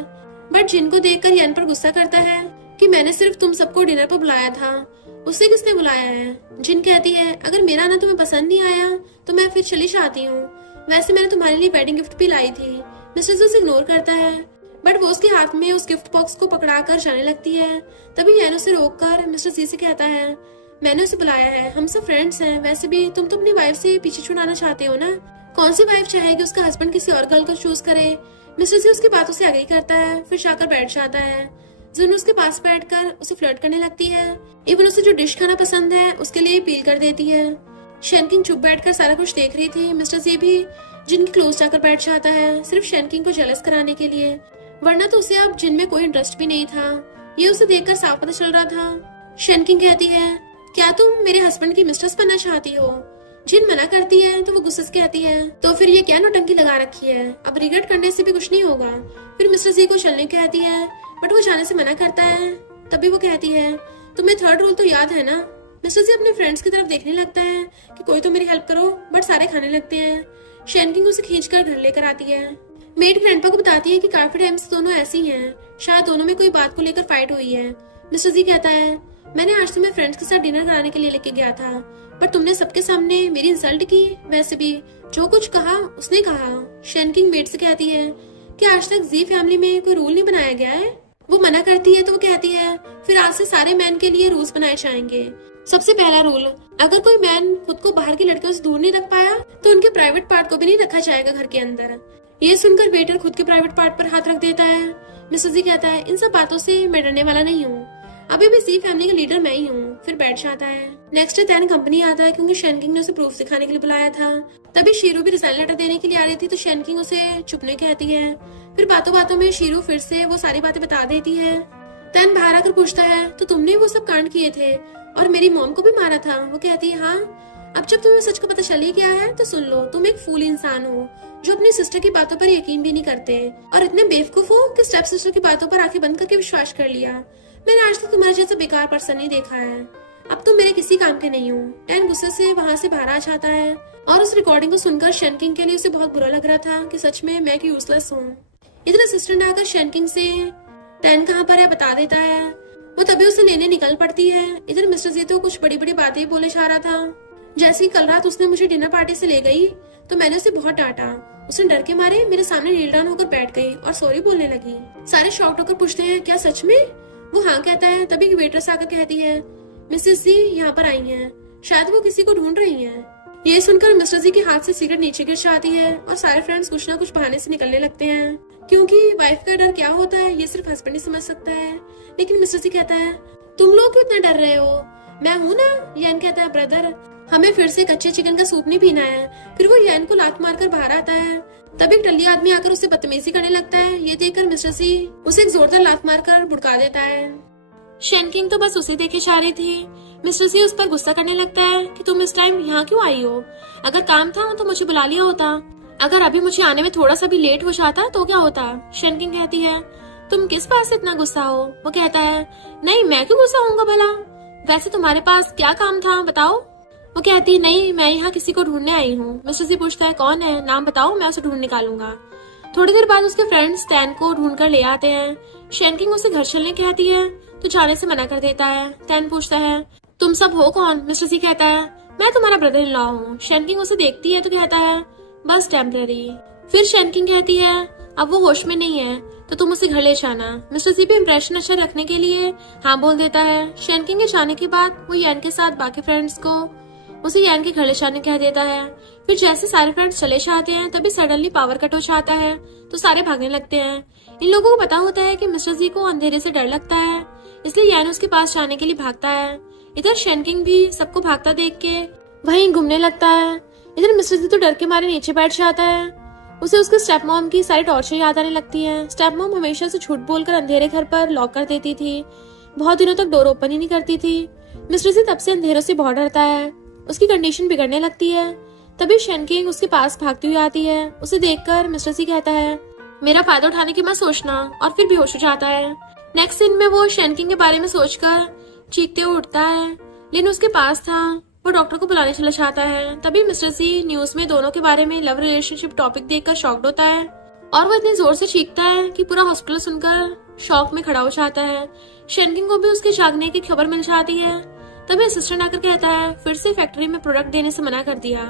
बट जिन को देखकर यन पर गुस्सा करता है कि मैंने सिर्फ तुम सबको डिनर पर बुलाया था, उससे किसने बुलाया है। जिन कहती है अगर मेरा आना तुम्हें पसंद नहीं आया तो मैं फिर चली जाती हूँ, वैसे मैंने तुम्हारे लिए वेडिंग गिफ्ट भी लाई थी। मिस्टर जी उसे इग्नोर करता है बट वो उसके हाथ में उस गिफ्ट बॉक्स को पकड़ा कर जाने लगती है। तभी यन उसे रोककर मिस्टर जी से कहता है मैंने उसे बुलाया है, हम सब फ्रेंड्स हैं, वैसे भी तुम तो अपनी वाइफ से पीछे छुड़ाना चाहते हो ना, कौन सी वाइफ चाहेगी उसका हस्बैंड किसी और गर्ल को चूज करे। मिस्टर जी उसकी बातों से आगे करता है, फिर जाकर बैठ जाता है। जिन उसके पास बैठकर उसे फ्लर्ट करने लगती है, इवन उसे जो डिश खाना पसंद है उसके लिए अपील कर देती है। शेनकिंग चुप बैठकर सारा कुछ देख रही थी। मिस्टर जी भी जिनके क्लोज जाकर बैठ जाता है, सिर्फ शेनकिंग को जेलस कराने के लिए, वरना तो उसे अब जिन में कोई इंटरेस्ट भी नहीं था। ये उसे देखकर साफ पता चल रहा था। शेनकिंग कहती है क्या तुम मेरे हस्बैंड की मिस्ट्रेस बनना चाहती हो। जिन मना करती है तो वो गुस्से से कहती है तो फिर ये क्या नौटंकी लगा रखी है, अब रिग्रेट करने से भी कुछ नहीं होगा। फिर मिस्टर जी को चलने कहती है बट वो जाने से मना करता है। तभी वो कहती है तुम्हें थर्ड रूल तो याद है ना। मिस्टर जी अपने फ्रेंड्स की तरफ देखने लगता है कि कोई तो मेरी हेल्प करो, बट सारे खाने लगते हैं। शेनकिंग उसे खींचकर घर लेकर आती है। मेड ग्रैंडपा को बताती है कि काफी टाइम से दोनों ऐसी हैं, शायद दोनों में कोई बात को लेकर फाइट हुई है। मिस्टर जी कहता है मैंने आज तुम्हें फ्रेंड्स के साथ डिनर कराने के लिए लेके गया था, पर तुमने सबके सामने मेरी इंसल्ट की, वैसे भी जो कुछ कहा उसने कहा। शेनकिंग मेड से कहती है कि आज तक जी फैमिली में कोई रूल नहीं बनाया गया है। वो मना करती है तो वो कहती है फिर आज से सारे मैन के लिए रूल्स बनाए जाएंगे। सबसे पहला रूल, अगर कोई मैन खुद को बाहर की लड़कियों से दूर नहीं रख पाया तो उनके प्राइवेट पार्ट को भी नहीं रखा जाएगा घर के अंदर। ये सुनकर वेटर खुद के प्राइवेट पार्ट पर हाथ रख देता है। मिस्टर जी कहता है इन सब बातों से मैं डरने वाला नहीं हूँ, अभी भी सी फैमिली का लीडर मैं ही हूँ। फिर बैठ जाता है। नेक्स्ट डे तैन कंपनी आता है क्योंकि शेनकिंग ने उसे प्रूफ दिखाने के लिए बुलाया था। तभी शीरू भी रिजाइन लेटर देने के लिए आ रही थी तो शेनकिंग उसे चुपने कहती है। फिर बातों बातों में शीरू फिर से वो सारी बातें बता देती है। तैन बाहर आकर पूछता है तो तुमने वो सब कांड किए थे और मेरी मॉम को भी मारा था। वो कहती है हाँ, अब जब तुम्हें सच का पता चल ही गया है तो सुन लो, तुम एक फूल इंसान हो जो अपनी सिस्टर की बातों पर यकीन भी नहीं करते और इतने बेवकूफ हो कि स्टेप सिस्टर की बातों पर आंखें बंद करके विश्वास कर लिया। मैंने आज तक तुम्हारे जैसा बेकार पर्सन नहीं देखा है, अब तुम मेरे किसी काम के नहीं हो। टैन गुस्से से वहाँ से बाहर आ जाता है और उस रिकॉर्डिंग को सुनकर शेनकिंग के लिए उसे बहुत बुरा लग रहा था कि सच में मैं यूजलेस हूँ। इधर असिस्टेंट आकर शेनकिंग से टैन कहाँ पर है बता देता है। वो तभी उसे लेने निकल पड़ती है। इधर मिस्टर जी तो कुछ बड़ी बड़ी बातें बोले जा रहा था, जैसे कि कल रात उसने मुझे डिनर पार्टी से ले गई तो मैंने उसे बहुत डांटा, उसने डर के मारे मेरे सामने नील डाउन होकर बैठ गई और सॉरी बोलने लगी। सारे शॉक्ड होकर पूछते हैं क्या सच में। वो हाँ कहता है। तभी वेट्रेस आकर कहती है मिसेस जी यहाँ पर आई हैं, शायद वो किसी को ढूंढ रही हैं। ये सुनकर मिस्टर जी के हाथ से सिगरेट नीचे गिर जाती है और सारे फ्रेंड्स कुछ ना कुछ बहाने से निकलने लगते हैं, क्योंकि वाइफ का डर क्या होता है ये सिर्फ हस्बैंड ही समझ सकता है। लेकिन मिस्टर जी कहता है तुम लोग क्यों इतना डर रहे हो, मैं हूँ ना। यन कहता है ब्रदर हमें फिर से कच्चे चिकन का सूप नहीं पीना है। फिर वो यन को लात मारकर बाहर आता है। तब एक टल्ली आदमी आकर उससे बदतमीजी करने लगता है। ये देखकर मिस्टर सी उसे एक जोरदार लात मारकर भुड़का देता है। शेनकिंग तो बस उसे देखे जा रही थी। मिस्टर सी उस पर गुस्सा करने लगता है कि तुम इस टाइम यहाँ क्यों आई हो, अगर काम था तो मुझे बुला लिया होता, अगर अभी मुझे आने में थोड़ा सा भी लेट हो जाता तो क्या होता। शेनकिंग कहती है तुम किस बात से इतना गुस्सा हो। वो कहता है नहीं मैं क्यों गुस्सा होऊंगा भला, वैसे तुम्हारे पास क्या काम था बताओ। वो कहती है नहीं मैं यहाँ किसी को ढूंढने आई हूँ। मिस्टर जी पूछता है कौन है, नाम बताओ मैं उसे ढूंढ निकालूंगा। थोड़ी देर बाद उसके फ्रेंड्स टैन को ढूंढ कर ले आते हैं। शेनकिंग उसे घर चलने कहती है तो जाने से मना कर देता है। टैन पूछता है तुम सब हो कौन। मिस्टर जी कहता है मैं तुम्हारा ब्रदर इन लॉ हूँ। शेनकिंग उसे देखती है तो कहता है बस टेम्पररी। फिर शेनकिंग कहती है अब वो होश में नहीं है तो तुम उसे घर ले जाना। मिस्टर जी भी इम्प्रेशन अच्छा रखने के लिए हाँ बोल देता है। शेनकिंग के जाने के बाद वो यन के साथ बाकी फ्रेंड्स को उसे यन के घर ले जाने कह देता है। फिर जैसे सारे फ्रेंड्स चले जाते हैं तभी सडनली पावर कट हो जाता है तो सारे भागने लगते हैं। इन लोगों को पता होता है कि मिस्टर जी को अंधेरे से डर लगता है, इसलिए यन उसके पास जाने के लिए भागता है। इधर शेनकिंग भी सबको भागता देख के वहीं घूमने लगता है। इधर मिस्टर जी तो डर के मारे नीचे बैठ जाता है। उसे उसके स्टेप मॉम की सारी टॉर्चर याद आने लगती है। स्टेप मॉम हमेशा से झूठ बोलकर अंधेरे घर पर लॉक कर देती थी, बहुत दिनों तक डोर ओपन ही नहीं करती थी। मिस्टर जी तब से अंधेरों से बहुत डरता है, उसकी कंडीशन बिगड़ने लगती है। तभी शेनकिंग उसके पास भागती हुई आती है। उसे देखकर मिस्टर जी कहता है मेरा फायदा उठाने की मत सोचना, और फिर बेहोश हो जाता है। नेक्स्ट सीन में वो शेनकिंग के बारे में सोचकर चीखते हुए उठता है। लिन उसके पास था, वो डॉक्टर को बुलाने चला जाता है। तभी मिस्टर जी न्यूज में दोनों के बारे में लव रिलेशनशिप टॉपिक देखकर शॉक्ड होता है। और वो इतनी जोर से चीखता है कि पूरा हॉस्पिटल सुनकर शॉक में खड़ा हो जाता है। शेनकिंग को भी उसके जागने की खबर मिल जाती है। तभी असिस्टेंट आकर कहता है फिर से फैक्ट्री में प्रोडक्ट देने से मना कर दिया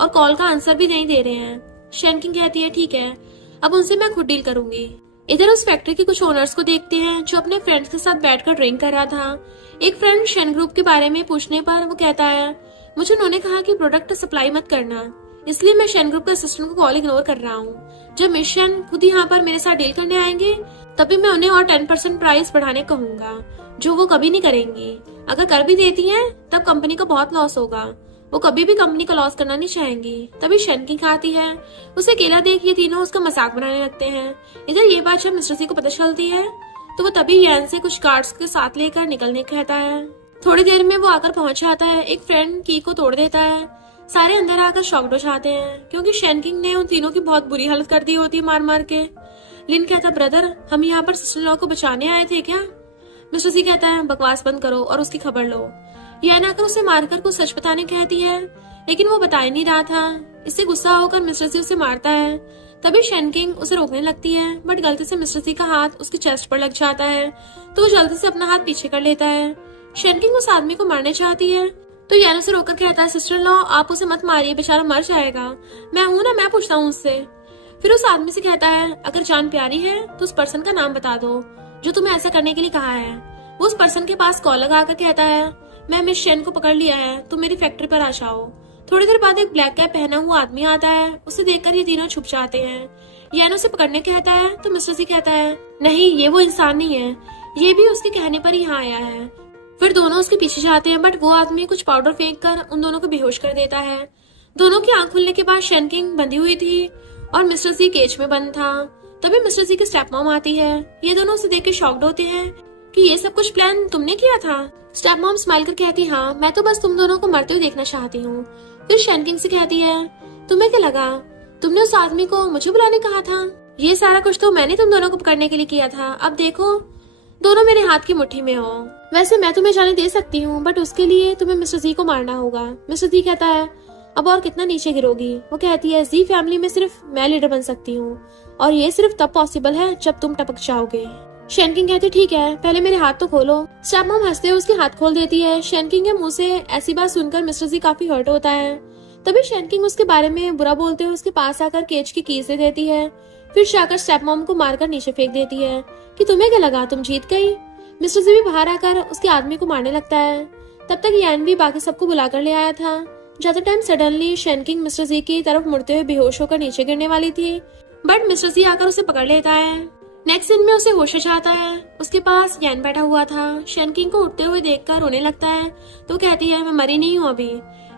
और कॉल का आंसर भी नहीं दे रहे हैं। शेनकिंग कहती है ठीक है, अब उनसे मैं खुद डील करूंगी। इधर उस फैक्ट्री के कुछ ओनर्स को देखते हैं जो अपने फ्रेंड्स के साथ बैठकर ड्रिंक कर रहा था। एक फ्रेंड शेन ग्रुप के बारे में पूछने पर वो कहता है मुझे उन्होंने कहा कि प्रोडक्ट सप्लाई मत करना, इसलिए मैं शेन ग्रुप के असिस्टेंट को कॉल इग्नोर कर रहा हूँ। जब मिशन खुद यहाँ पर मेरे साथ डील करने आएंगे तभी मैं उन्हें और 10% प्राइस बढ़ाने कहूंगा, जो वो कभी नहीं करेंगी। अगर कर भी देती हैं तब कंपनी का बहुत लॉस होगा, वो कभी भी कंपनी का लॉस करना नहीं चाहेंगी। तभी शेनकिंग आती है, उसे अकेला देख ये तीनों उसका मजाक बनाने लगते हैं। इधर ये बात जब मिस्टर सी को पता चलती है तो वो तभी यान से कुछ गार्ड्स के साथ लेकर निकलने कहता है। थोड़ी देर में वो आकर पहुंच जाता है, एक फ्रेंड की को तोड़ देता है। सारे अंदर आकर शॉक्ड हो जाते हैं क्योंकि शेनकिंग ने उन तीनों की बहुत बुरी हालत कर दी होती है मार मार के। लिन कहता ब्रदर हम यहाँ पर सिस्टर लॉ को बचाने आए थे क्या? मिस्टर सी कहता है बकवास बंद करो और उसकी खबर लो। यान आकर उसे मारकर कुछ सच बताने कहती है लेकिन वो बता ही नहीं रहा था। इससे गुस्सा होकर मिस्टर सी उसे मारता है। तभी शेनकिंग उसे रोकने लगती है बट गलती से मिस्टर सी का हाथ उसकी चेस्ट पर लग जाता है तो वो जल्दी से अपना हाथ पीछे कर लेता है। शेनकिंग उस आदमी को मारने चाहती है तो यान उसे रोककर कहता है सिस्टर लॉ आप उसे मत मारिए, बेचारा मर जाएगा। मैं हूं ना, मैं पूछता हूँ उससे। फिर उस आदमी से कहता है अगर जान प्यारी है तो उस पर्सन का नाम बता दो जो तुम्हें ऐसा करने के लिए कहा है। वो उस पर्सन के पास कॉल लगाकर कहता है मैं मिस शेन को पकड़ लिया है, तुम मेरी फैक्ट्री पर आ जाओ। थोड़ी देर बाद एक ब्लैक कैप पहना हुआ आदमी आता है, उसे देखकर ये तीनों छुप जाते हैं। यान उसे पकड़ने कहता है तो मिस्टर सी कहता है नहीं ये वो इंसान नहीं है, ये भी उसके कहने पर ही यहाँ आया है। फिर दोनों उसके पीछे जाते हैं बट वो आदमी कुछ पाउडर फेंक कर उन दोनों को बेहोश कर देता है। दोनों की आंख खुलने के बाद शेनकिंग बंधी हुई थी और मिस्टर सी केज में बंद था। तभी मिस्टर सी की स्टेप मॉम आती है। ये दोनों उसे देख के शॉक्ड होते हैं कि ये सब कुछ प्लान तुमने किया था। स्टेप मॉम स्माइल कर कहती हाँ मैं तो बस तुम दोनों को मरते हुए देखना चाहती हूँ। फिर शेनकिंग से कहती है तुम्हें क्या लगा, तुमने उस आदमी को मुझे बुलाने कहा था? ये सारा कुछ तो मैंने तुम दोनों को पकड़ने के लिए किया था। अब देखो दोनों मेरे हाथ की मुट्ठी में हो। वैसे मैं तुम्हें जाने दे सकती हूँ बट उसके लिए तुम्हें मिस्टर जी को मारना होगा। मिस्टर जी कहता है अब और कितना नीचे गिरोगी? वो कहती है जी फैमिली में सिर्फ मैं लीडर बन सकती हूँ और ये सिर्फ तब पॉसिबल है जब तुम टपक जाओगे। शेनकिंग कहती ठीक है पहले मेरे हाथ तो खोलो। स्टेप मॉम हंसते हुए उसके हाथ खोल देती है। शेनकिंग के मुंह से ऐसी बात सुनकर मिस्टर जी काफी हर्ट होता है। तभी शेनकिंग उसके बारे में बुरा बोलते हुए उसके पास आकर केज की कीज दे देती है। फिर जाकर स्टेप मॉम को मारकर नीचे फेंक देती है कि तुम्हें क्या लगा तुम जीत गई। मिस्टर जी भी बाहर आकर उसके आदमी को मारने लगता है। तब तक यान भी बाकी सबको बुलाकर ले आया था। ज्यादा टाइम सडनली शेनकिंग मिस्टर जी की तरफ मुड़ते हुए बेहोश होकर नीचे गिरने वाली थी बट मिस्टर जी आकर उसे पकड़ लेता है। नेक्स्ट सीन में उसे होश आ जाता है। उसके पास यान बैठा हुआ था। शेनकिंग को उठते हुए देखकर रोने लगता है तो कहती है मैं मरी नहीं हूँ अभी।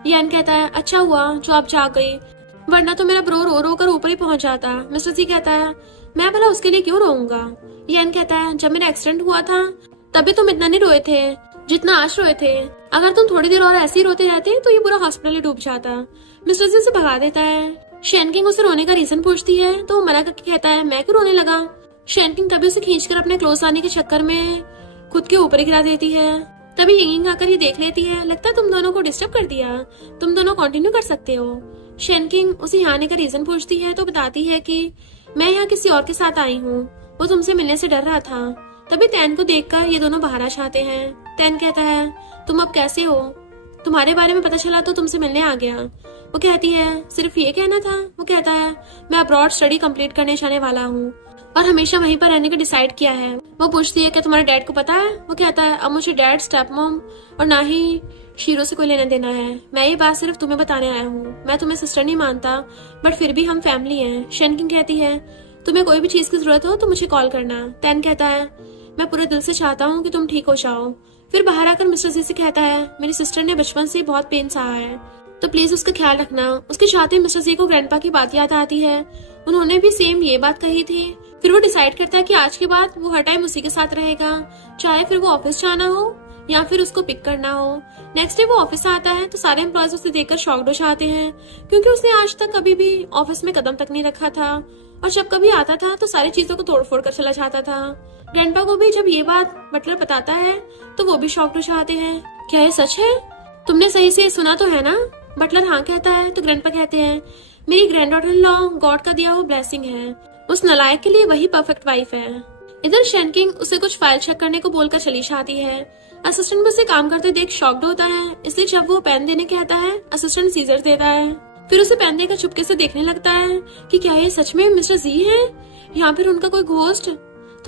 यान कहता है अच्छा हुआ जो आप जाग गई, वरना तो मेरा ब्रो रो रो कर ऊपर ही पहुंच जाता। मिस्टर जी कहता है मैं भला उसके लिए क्यों रोऊंगा? यान कहता है जब मेरा एक्सीडेंट हुआ था तभी तुम इतना नहीं रोए थे जितना आज रोए थे। अगर तुम थोड़ी देर और ऐसे ही रोते रहते तो ये पूरा हॉस्पिटल ही डूब जाता। मिस्टर जी उसे भगा देता है। शेनकिंग उसे रोने का रीजन पूछती है तो वो मना करके कहता है मैं क्यों रोने लगा। शेनकिंग तभी उसे खींचकर अपने क्लोज आने के चक्कर में खुद के ऊपर गिरा देती है। तभी यिंग आकर ये देख लेती है, लगता है तुम दोनों को डिस्टर्ब कर दिया, तुम दोनों कंटिन्यू कर सकते हो। शेनकिंग उसे यहाँ आने का रीजन पूछती है तो बताती है कि मैं यहाँ किसी और के साथ आई हूँ, वो तुमसे मिलने से डर रहा था। तभी तैन को देखकर ये दोनों बाहर आ जाते हैं। तैन कहता है तुम अब कैसे हो, तुम्हारे बारे में पता चला तो तुमसे मिलने आ गया। वो कहती है सिर्फ ये कहना था? वो कहता है मैं अब्रॉड स्टडी कंप्लीट करने जाने वाला हूँ और हमेशा वहीं पर रहने का डिसाइड किया है। वो पूछती है क्या तुम्हारे डैड को पता है? वो कहता है अब मुझे डैड, स्टेप मॉम और ना ही शीरो से कोई लेना देना है। मैं ये बात सिर्फ तुम्हें बताने आया हूँ। मैं तुम्हें सिस्टर नहीं मानता बट फिर भी हम फैमिली हैं। शेनकिंग कहती है तुम्हें कोई भी चीज की जरूरत हो तो मुझे कॉल करना। तैन कहता है मैं पूरे दिल से चाहता हूँ कि तुम ठीक हो जाओ। फिर बाहर आकर मिस्टर जी से कहता है मेरी सिस्टर ने बचपन से बहुत पेन सहा है तो प्लीज उसका ख्याल रखना। उसके साथ ही मिस्टर जी को ग्रैंडपा की बात याद आती है, उन्होंने भी सेम ये बात कही थी। फिर वो डिसाइड करता है कि आज के बाद वो हर टाइम उसी के साथ रहेगा, चाहे फिर वो ऑफिस जाना हो या फिर उसको पिक करना हो। नेक्स्ट डे वो ऑफिस आता है तो सारे एम्प्लॉयज उसे देखकर शॉक्ड हो जाते हैं क्योंकि उसने आज तक कभी भी ऑफिस में कदम तक नहीं रखा था और जब कभी आता था तो सारी चीजों को तोड़ फोड़ कर चला जाता था। ग्रैंडपा को भी जब ये बात बटलर बताता है तो वो भी शॉक्ड हो जाते हैं। क्या ये सच है? तुमने सही से सुना तो है ना? बटलर हाँ कहता है तो ग्रैंडपा कहते हैं मेरी grand daughter in law God का दिया हुआ ब्लेसिंग है, उस नालायक के लिए वही परफेक्ट वाइफ है। इधर शेनकिंग उसे कुछ फाइल चेक करने को बोलकर चली जाती है। असिस्टेंट भी उसे काम करते देख शॉक्ड होता है, इसलिए जब वो पेन देने कहता है असिस्टेंट सीजर देता है। फिर उसे पेन देकर चुपके से देखने लगता है कि क्या ये सच में मिस्टर जी है या फिर उनका कोई घोस्ट।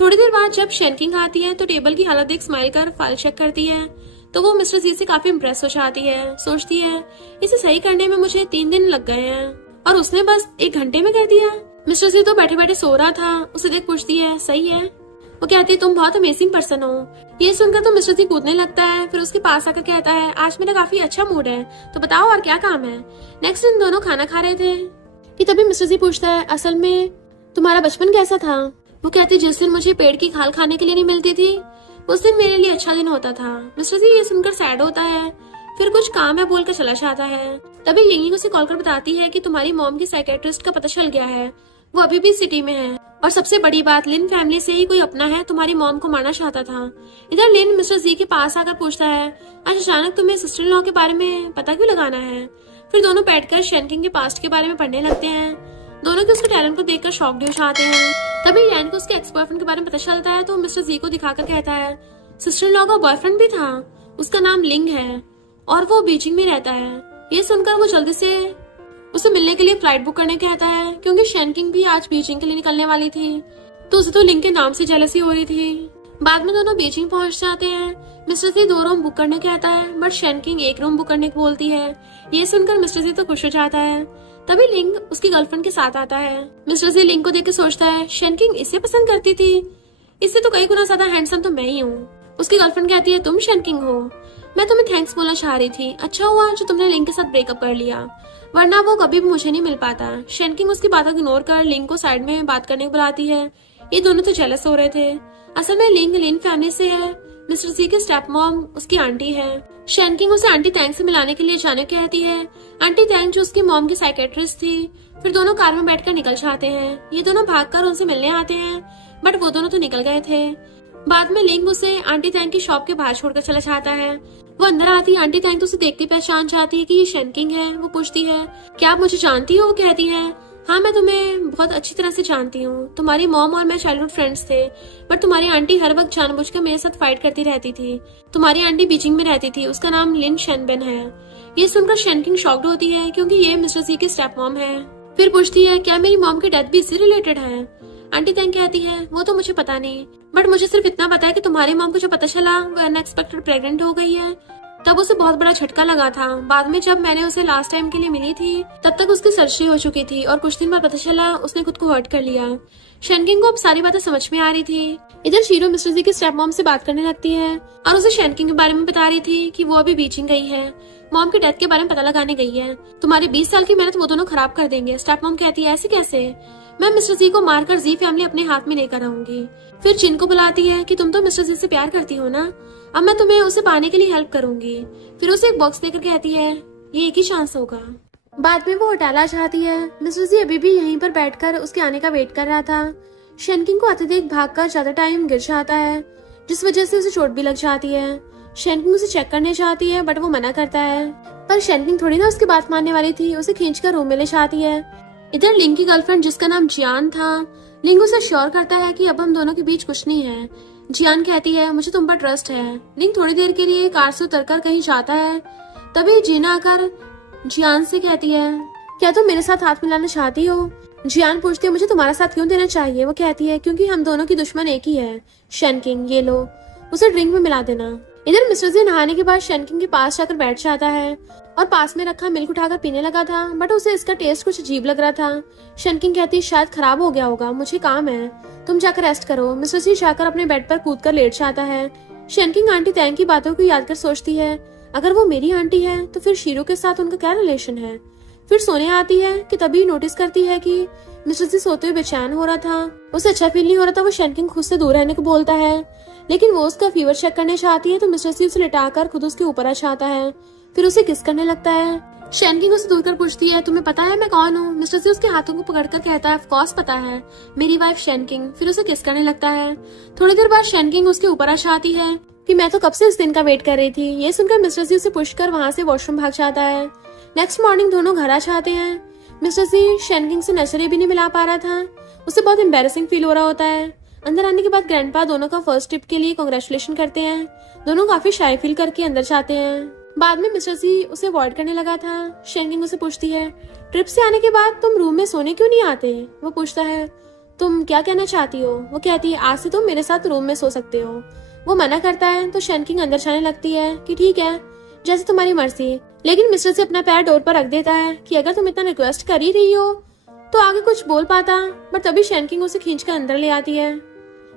थोड़ी देर बाद जब शेनकिंग आती है तो टेबल की हालत देख स्माइल कर फाइल चेक करती है तो वो मिस्टर जी से काफी इम्प्रेस हो जाती है। सोचती है इसे सही करने में मुझे 3 दिन लग गए हैं और उसने बस 1 घंटे में कर दिया। मिस्टर जी तो बैठे बैठे सो रहा था, उसे देख पूछती है सही है। वो कहती है तुम बहुत अमेजिंग पर्सन हो। ये सुनकर तो मिस्टर जी कूदने लगता है, फिर उसके पास आकर कहता है आज मेरा काफी अच्छा मूड है, तो बताओ और क्या काम है। नेक्स्ट दिन दोनों खाना खा रहे थे कि तभी मिस्टर जी पूछता है असल में तुम्हारा बचपन कैसा था। वो कहती जिस दिन मुझे पेड़ की खाल खाने के लिए नहीं मिलती थी उस दिन मेरे लिए अच्छा दिन होता था। मिस्टर जी ये सुनकर सैड होता है, फिर कुछ काम है बोलकर चला जाता है। तभी यंगी उसे कॉल कर बताती है कि तुम्हारी मॉम की साइकेट्रिस्ट का पता चल गया है, वो अभी भी सिटी में है और सबसे बड़ी बात लिन फैमिली से ही कोई अपना है तुम्हारी मॉम को मारना चाहता था। इधर लिन मिस्टर जी के पास आकर पूछता है आज अचानक तुम्हें सिस्टर इन लॉ के बारे में पता क्यों लगाना है। फिर दोनों बैठकर शेनकिंग के पास्ट के बारे में पढ़ने लगते हैं। दोनों के उसके टैलेंट को देखकर शॉक्ड हो जाते हैं। तभी यान को उसके एक्स बॉयफ्रेंड के बारे में पता चलता है तो मिस्टर जी को दिखाकर कहता है सिस्टर इन लॉ का बॉयफ्रेंड भी था, उसका नाम लिंग है और वो बीजिंग में रहता है। ये सुनकर वो जल्दी से उसे मिलने के लिए फ्लाइट बुक करने कहता है क्योंकि शेनकिंग भी आज बीजिंग के लिए निकलने वाली थी, तो उसे तो लिंग के नाम से जेलसी हो रही थी। बाद में दोनों बीजिंग पहुंच जाते हैं। मिस्टर जी 2 रूम बुक करने कहता है बट शेनकिंग 1 रूम बुक करने को बोलती है। ये सुनकर मिस्टर जी तो खुश हो जाता है। तभी लिंग उसकी गर्लफ्रेंड के साथ आता है। मिस्टर जी लिंग को देख के सोचता है शेनकिंग इसे पसंद करती थी, इससे तो कई गुना ज्यादा हैंडसम तो मैं ही हूँ। उसकी गर्लफ्रेंड कहती है तुम शेनकिंग हो, मैं तुम्हें थैंक्स बोलना चाह रही थी, अच्छा हुआ जो तुमने लिंग के साथ ब्रेकअप कर लिया, वरना वो कभी भी मुझे नहीं मिल पाता। शेनकिंग उसकी बातों को इग्नोर कर लिंग को साइड में बात करने को बुलाती है। ये दोनों तो जेलस हो रहे थे। असल में लिंग लिन फैमिली से है, मिस्टर जी के स्टेप मॉम उसकी आंटी है। शेनकिंग उसे आंटी टैंक से मिलाने के लिए जाने कहती है। आंटी टैंक जो उसकी मॉम की साइकेट्रिस्ट थी। फिर दोनों कार में बैठकर निकल जाते हैं। ये दोनों भागकर उनसे मिलने आते हैं बट वो दोनों तो निकल गए थे। बाद में लिंग उसे आंटी टैंक की शॉप के बाहर छोड़कर चला जाता है। वो अंदर आती है, आंटी टैंक तो उसे देखती पहचान जाती है कि ये शेनकिंग है। वो पूछती है क्या आप मुझे जानती हो। वो कहती है हाँ मैं तुम्हें बहुत अच्छी तरह से जानती हूँ, तुम्हारी मॉम और मैं चाइल्डहुड फ्रेंड्स थे बट तुम्हारी आंटी हर वक्त जानबूझकर मेरे साथ फाइट करती रहती थी। तुम्हारी आंटी बीजिंग में रहती थी, उसका नाम लिन शेनबेन है। ये सुनकर शेनकिंग शॉक्ड होती है क्योंकि ये मिस्टर जी की स्टेप मॉम है। फिर पूछती है क्या मेरी मॉम की डेथ भी इससे रिलेटेड है। आंटी टैंक कहती है वो तो मुझे पता नहीं बट मुझे सिर्फ इतना पता है कि तुम्हारी मॉम को जो पता चला वो अनएक्सपेक्टेड प्रेग्नेंट हो गई है, तब उसे बहुत बड़ा झटका लगा था। बाद में जब मैंने उसे लास्ट टाइम के लिए मिली थी तब तक उसकी सर्जरी हो चुकी थी और कुछ दिन बाद पता चला उसने खुद को हर्ट कर लिया। शेनकिंग को अब सारी बातें समझ में आ रही थी। इधर शीरो मिस्टर जी की स्टेप मॉम से बात करने लगती है और उसे शेनकिंग के बारे में बता रही थी कि वो अभी बीजिंग गई है, मॉम की डेथ के बारे में पता लगाने गई है। तुम्हारी 20 साल की मेहनत वो दोनों खराब कर देंगे। स्टेप मॉम कहती है ऐसे कैसे, मैं मिस्टर जी को मारकर जी फैमिली अपने हाथ में लेकर आऊंगी। फिर जिन को बुलाती है कि तुम तो मिस्टर जी से प्यार करती हो ना, अब मैं तुम्हें उसे पाने के लिए हेल्प करूंगी। फिर उसे एक बॉक्स देकर कहती है ये एक ही चांस होगा। बाद में वो हटाला चाहती है। मिस्टर जी अभी भी यहीं पर बैठकर उसके आने का वेट कर रहा था। शेनकिंग को आते देख भागकर ज्यादा टाइम गिर जाता है जिस वजह से उसे चोट भी लग जाती है। शेनकिंग उसे चेक करने चाहती है बट वो मना करता है, पर शेनकिंग थोड़ी ना उसकी बात मानने वाली थी। उसे खींचकर रूम में ले जाती है। इधर लिंग की गर्लफ्रेंड जिसका नाम जियान था, लिंग उसे श्योर करता है कि अब हम दोनों के बीच कुछ नहीं है। जियान कहती है मुझे तुम पर ट्रस्ट है। लिंग थोड़ी देर के लिए कार से उतरकर कहीं जाता है। तभी जीना आकर जियान से कहती है क्या तुम मेरे साथ हाथ मिलाना चाहती हो। जियान पूछती है मुझे तुम्हारा साथ क्यों देना चाहिए। वो कहती है क्योंकि हम दोनों की दुश्मन एक ही है। शेनकिंग ये लो, उसे ड्रिंक में मिला देना। इधर मिस्टर जी नहाने के बाद शेनकिंग के पास जाकर बैठ जाता है और पास में रखा मिल्क उठाकर पीने लगा था बट उसे इसका टेस्ट कुछ अजीब लग रहा था। शेनकिंग कहती शायद खराब हो गया होगा, मुझे काम है, तुम जाकर रेस्ट करो। मिस्टर जी जाकर अपने बेड पर कूदकर लेट जाता है। शेनकिंग आंटी टैंक की बातों को याद कर सोचती है अगर वो मेरी आंटी है तो फिर शीरो के साथ उनका क्या रिलेशन है। फिर सोने आती है कि तभी नोटिस करती है कि मिस्टर जी सोते हुए बेचैन हो रहा था, उसे अच्छा फील नहीं हो रहा था। वो शेनकिंग खुद से दूर रहने को बोलता है लेकिन वो उसका फीवर चेक करने चाहती है तो मिस्टर जी उसे लिटाकर खुद उसके ऊपर आ जाता है। फिर उसे किस करने लगता है। शेनकिंग उसे दूर कर पूछती है तुम्हें पता है मैं कौन हूँ। मिस्टर जी उसके हाथों को पकड़कर कहता है ऑफ कोर्स पता है, मेरी वाइफ शेनकिंग। फिर उसे किस करने लगता है। थोड़ी देर बाद शेनकिंग उसके ऊपर आ जाती है कि मैं तो कब से इस दिन का वेट कर रही थी। ये सुनकर मिस्टर जी उसे पुश कर वहाँ से वॉशरूम भाग जाता है। नेक्स्ट मॉर्निंग दोनों घर आ जाते हैं। मिस्टर जी शेनकिंग से नजरें भी नहीं मिला पा रहा था। उसे बहुत एम्बेरसिंग फील हो रहा होता है। अंदर आने के बाद ग्रैंडपा दोनों का फर्स्ट ट्रिप के लिए कांग्रेचुलेशन करते हैं। दोनों काफी शाय फील करके अंदर जाते हैं। बाद में मिस्टर जी उसे अवॉइड करने लगा था। शेनकिंग उसे पूछती है, ट्रिप से आने के बाद तुम रूम में सोने क्यों नहीं आते? वो पूछता है, तुम क्या कहना चाहती हो? वो कहती है, आज से तुम मेरे साथ रूम में सो सकते हो। वो मना करता है तो शेनकिंग अंदर जाने लगती है कि ठीक है, जैसे तुम्हारी मर्जी। लेकिन मिस्टर जी अपना पैर डोर पर रख देता है कि अगर तुम इतना रिक्वेस्ट कर ही रही हो तो आगे कुछ बोल पाता, बट तभी शेनकिंग उसे खींचकर अंदर ले आती है।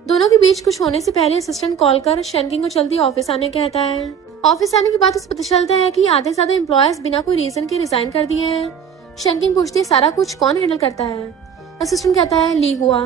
दोनों के बीच कुछ होने से पहले असिस्टेंट कॉल कर शेनकिंग को जल्दी ऑफिस आने कहता है। ऑफिस आने के बाद उसे पता चलता है कि आधे से ज्यादा एम्प्लॉयज बिना कोई रीजन के रिजाइन कर दिए हैं। शेनकिंग पूछती है, सारा कुछ कौन हैंडल करता है? असिस्टेंट कहता है, ली हुआ।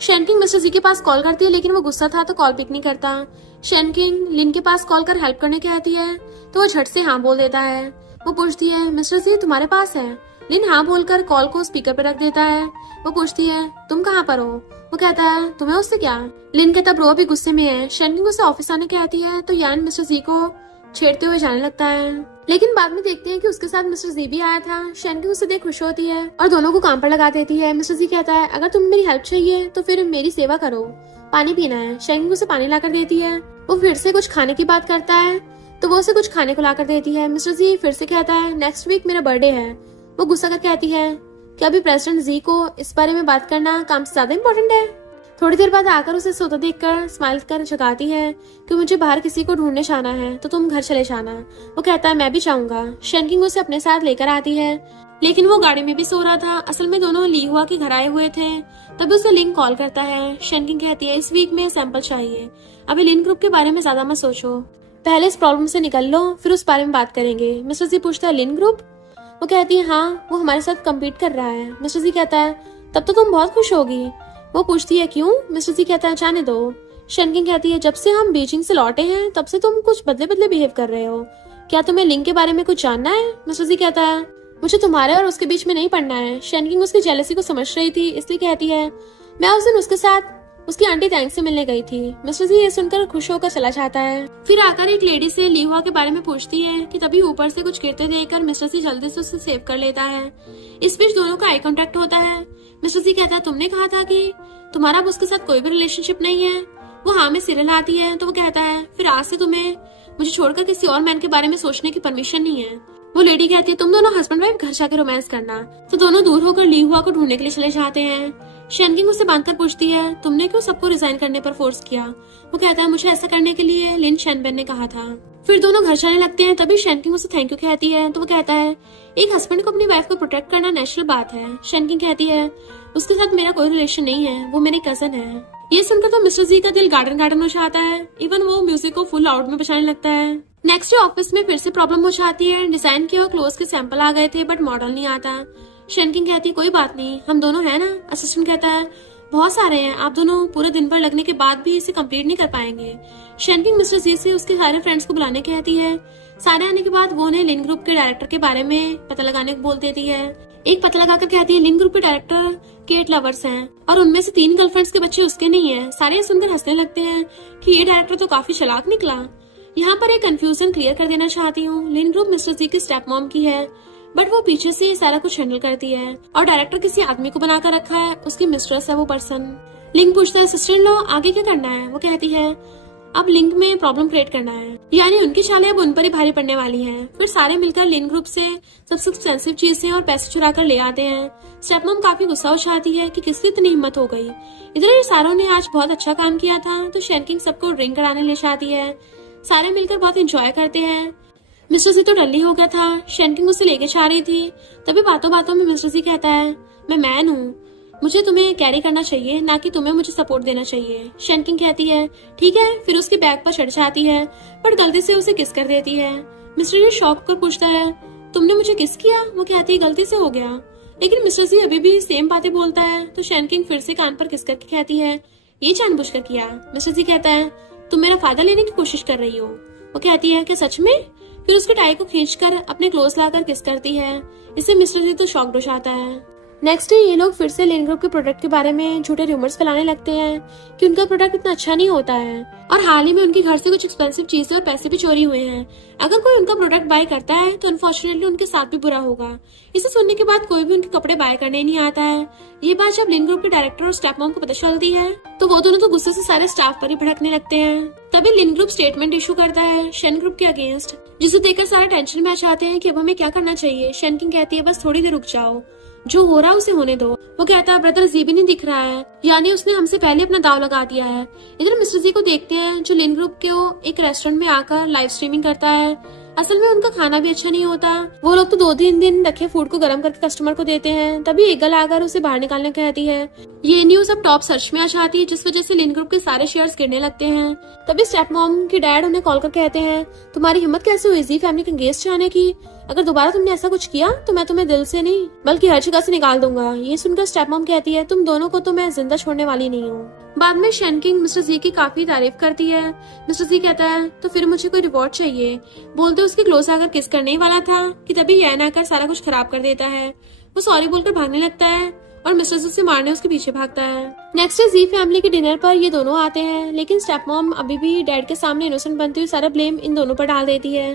शेनकिंग मिस्टर जी के पास कॉल करती है लेकिन वो गुस्सा था तो कॉल पिक नहीं करता। शेनकिंग लिन के पास कॉल कर हेल्प करने कहती है तो वो झट से हाँ बोल देता है। वो पूछती है, मिस्टर जी तुम्हारे पास है? लिन हाँ बोलकर कॉल को स्पीकर पर रख देता है। वो पूछती है, तुम कहाँ पर हो? वो कहता है, तुम्हें उससे क्या? लिन कहता ब्रो अभी गुस्से में है। शेनकिंग उसे ऑफिस आने कहती है तो यान मिस्टर जी को छेड़ते हुए जाने लगता है। लेकिन बाद में देखते हैं कि उसके साथ मिस्टर जी भी आया था। शेनकिंग उसे देख खुश होती है और दोनों को काम पर लगा देती है। मिस्टर जी कहता है, अगर तुम्हें मेरी हेल्प चाहिए तो फिर मेरी सेवा करो, पानी पीना है। शेनकिंग उसे पानी लाकर देती है। वो फिर से कुछ खाने की बात करता है तो वो उसे कुछ खाने को लाकर देती है। मिस्टर जी फिर से कहता है, नेक्स्ट वीक मेरा बर्थडे है। वो गुस्सा कर कहती है कि अभी प्रेसिडेंट जी को इस बारे में बात करना काम से ज्यादा इम्पोर्टेंट है। थोड़ी देर बाद आकर उसे सोता देखकर स्माइल कर जगाती है कि मुझे बाहर किसी को ढूंढने जाना है तो तुम घर चले जाना। वो कहता है, मैं भी चाहूंगा। शेनकिंग उसे अपने साथ लेकर आती है लेकिन वो गाड़ी में भी सो रहा था। असल में दोनों ली हुआ के घर आए हुए थे। तभी उसे लिन कॉल करता है। शेनकिंग कहती है, इस वीक में सैंपल चाहिए। अभी लिन ग्रुप के बारे में ज्यादा मत सोचो, पहले इस प्रॉब्लम से निकल लो, फिर उस बारे में बात करेंगे। मिस्टर जी पूछता है, लिन ग्रुप? वो कहती है, हाँ वो हमारे साथ कम्पीट कर रहा है। मिस्टर जी कहता है, तब तो तुम बहुत खुश होगी। वो पूछती है, क्यों? मिस्टर जी कहता है, जाने दो। शेनकिंग कहती है, जब से हम बीजिंग से लौटे हैं तब से तुम कुछ बदले बदले बिहेव कर रहे हो। क्या तुम्हें लिंक के बारे में कुछ जानना है? मिस्टर जी कहता है, मुझे तुम्हारे और उसके बीच में नहीं पड़ना है। शेनकिंग उसकी जेलसी को समझ रही थी इसलिए कहती है, मैं उस दिन उसके साथ उसकी आंटी थैंक से मिलने गई थी। मिस्टर जी ये सुनकर खुश होकर चला जाता है। फिर आकर एक लेडी से ली हुआ के बारे में पूछती है कि तभी ऊपर से कुछ गिरते देखकर मिस्टर जी जल्दी से उसे सेव कर लेता है। इस बीच दोनों का आई कांटेक्ट होता है। मिस्टर जी कहता है, तुमने कहा था कि तुम्हारा अब उसके साथ कोई भी रिलेशनशिप नहीं है। वो हाँ में सिर हिलाती है तो वो कहता है, फिर आज से तुम्हें मुझे छोड़कर किसी और मैन के बारे में सोचने की परमिशन नहीं है। वो लेडी कहती है, तुम दोनों हस्बैंड वाइफ घर जाकर रोमांस करना। तो दोनों दूर होकर ली हुआ को ढूंढने के लिए चले जाते हैं। शेनकिंग उसे बांधकर पूछती है, तुमने क्यों सबको रिजाइन करने पर फोर्स किया? वो कहता है, मुझे ऐसा करने के लिए लिन शेनबेन ने कहा था। फिर दोनों घर चलने लगते हैं। तभी शेनकिंग उसे थैंक यू कहती है तो वो कहता है, एक हस्बैंड को अपनी वाइफ को प्रोटेक्ट करना नेचुरल बात है। शेनकिंग कहती है, उसके साथ मेरा कोई रिलेशन नहीं है, वो मेरी कजन है। ये सुनकर तो मिस्टर जी का दिल गार्डन गार्डन हो जाता है। इवन वो म्यूजिक को फुल लाउड में बजाने लगता है। नेक्स्ट डे ऑफिस में फिर से प्रॉब्लम हो जाती है। डिजाइन के और क्लोज के सैंपल आ गए थे बट मॉडल नहीं आता। शेनकिंग कहती है, कोई बात नहीं, हम दोनों है ना। असिस्टेंट कहता है, बहुत सारे हैं, आप दोनों पूरे दिन भर लगने के बाद भी इसे कंप्लीट नहीं कर पाएंगे। शेनकिंग मिस्टर जी से उसके सारे फ्रेंड्स को बुलाने कहती है। सारे आने के बाद वो उन्हें लिन ग्रुप के डायरेक्टर के बारे में पता लगाने को बोल देती है। एक पता लगाकर कहती है, लिन ग्रुप के डायरेक्टर के 8 लवर्स हैं और उनमें से 3 गर्लफ्रेंड्स के बच्चे उसके नहीं है। सारे सुनकर हंसने लगते हैं कि ये डायरेक्टर तो काफी चालाक निकला। यहाँ पर एक कंफ्यूजन क्लियर कर देना चाहती हूँ। लिन ग्रुप मिस्टर जी की स्टेप मॉम की है बट वो पीछे से सारा कुछ हैंडल करती है और डायरेक्टर किसी आदमी को बनाकर रखा है, उसकी मिस्ट्रेस है वो पर्सन। लिंक पूछता है, सिस्टर इन लॉ आगे क्या करना है? वो कहती है, अब लिंक में प्रॉब्लम क्रिएट करना है, यानी उनकी चालें अब उन पर ही भारी पड़ने वाली हैं। फिर सारे मिलकर लिन ग्रुप से सबसे एक्सपेंसिव चीजें और पैसे चुरा कर ले आते हैं। स्टेपमॉम काफी गुस्सा हो जाती है कि किसकी इतनी हिम्मत हो गई। इधर सारों ने आज बहुत अच्छा काम किया था तो शेनकिंग सबको ड्रिंक कराने ले जाती है। सारे मिलकर बहुत एंजॉय करते हैं। मिस्टर जी तो डल्ली हो गया था। शेनकिंग उसे लेके जा रही थी। तभी बातों बातों में मिस्टर जी कहता है, मैं मैन हूँ, मुझे तुम्हें कैरी करना चाहिए ना कि तुम्हें मुझे सपोर्ट देना चाहिए। शेनकिंग कहती है, ठीक है। फिर उसके बैग पर चढ़ जाती है पर गलती से उसे किस कर देती है। मिस्टर जी शॉक कर पूछता है, तुमने मुझे किस किया? वो कहती है, गलती से हो गया। लेकिन मिस्टर जी अभी भी सेम बातें बोलता है तो शेनकिंग फिर से कान पर किस करके कहती है, ये जानबूझकर किया। मिस्टर जी कहता है, तुम मेरा फायदा लेने की कोशिश कर रही हो। वो कहती है, क्या सच में? फिर उसके टाई को खींचकर अपने क्लोज लाकर किस करती है। इससे मिस्टर जी तो शॉक्ड हो जाता है। नेक्स्ट डे ये लोग फिर से लिन ग्रुप के प्रोडक्ट के बारे में झूठे रूमर्स फैलाने लगते हैं कि उनका प्रोडक्ट इतना अच्छा नहीं होता है और हाल ही में उनके घर से कुछ एक्सपेंसिव चीजें और पैसे भी चोरी हुए हैं। अगर कोई उनका प्रोडक्ट बाय करता है तो अनफॉर्चुनेटली उनके साथ भी बुरा होगा। इसे सुनने के बाद कोई भी उनके कपड़े बाय करने नहीं आता है। ये बात जब लिन ग्रुप के डायरेक्टर और स्टेप मॉम को पता चलती है तो वो दोनों तो गुस्से से सारे स्टाफ पर ही भड़कने लगते हैं। तभी लिन ग्रुप स्टेटमेंट इशू करता है शन ग्रुप के अगेंस्ट, जिसे देखकर सारे टेंशन में आ जाते हैं कि अब हमें क्या करना चाहिए। शन किंग कहती है बस थोड़ी देर रुक जाओ, जो हो रहा है उसे होने दो। वो कहता है ब्रदर जी भी नहीं दिख रहा है, यानी उसने हमसे पहले अपना दाव लगा दिया है। इधर मिस्टर जी को देखते हैं जो लिन ग्रुप के एक रेस्टोरेंट में आकर लाइव स्ट्रीमिंग करता है। असल में उनका खाना भी अच्छा नहीं होता। वो लोग तो 2-3 दिन रखे फूड को गर्म करके कस्टमर को देते हैं। तभी एक गर्ल आकर उसे बाहर निकालने कहती है। ये न्यूज अब टॉप सर्च में आ जाती है, जिस वजह से लिन ग्रुप के सारे शेयर्स गिरने लगते हैं। तभी स्टेप मॉम के डैड उन्हें कॉल कर कहते हैं तुम्हारी हिम्मत कैसे हुई जी फैमिली के गेस्ट जाने की? अगर दोबारा तुमने ऐसा कुछ किया तो मैं तुम्हें दिल से नहीं बल्कि हर जगह से निकाल दूंगा। ये सुनकर स्टेप मॉम कहती है तुम दोनों को तो मैं जिंदा छोड़ने वाली नहीं हूँ। बाद में शन किंग मिस्टर जी की काफी तारीफ करती है। मिस्टर जी कहता है तो फिर मुझे कोई रिवॉर्ड चाहिए। बोलते उसके क्लोज आकर किस करने ही वाला था कि तभी यैन आकर सारा कुछ खराब कर देता है। वो सॉरी बोलकर भागने लगता है और मिस्टर जी से मारने उसके पीछे भागता है। नेक्स्ट डे जी फैमिली के डिनर पर ये दोनों आते हैं, लेकिन स्टेप मॉम अभी भी डैड के सामने इनोसेंट बनती हुई सारा ब्लेम इन दोनों पर डाल देती है।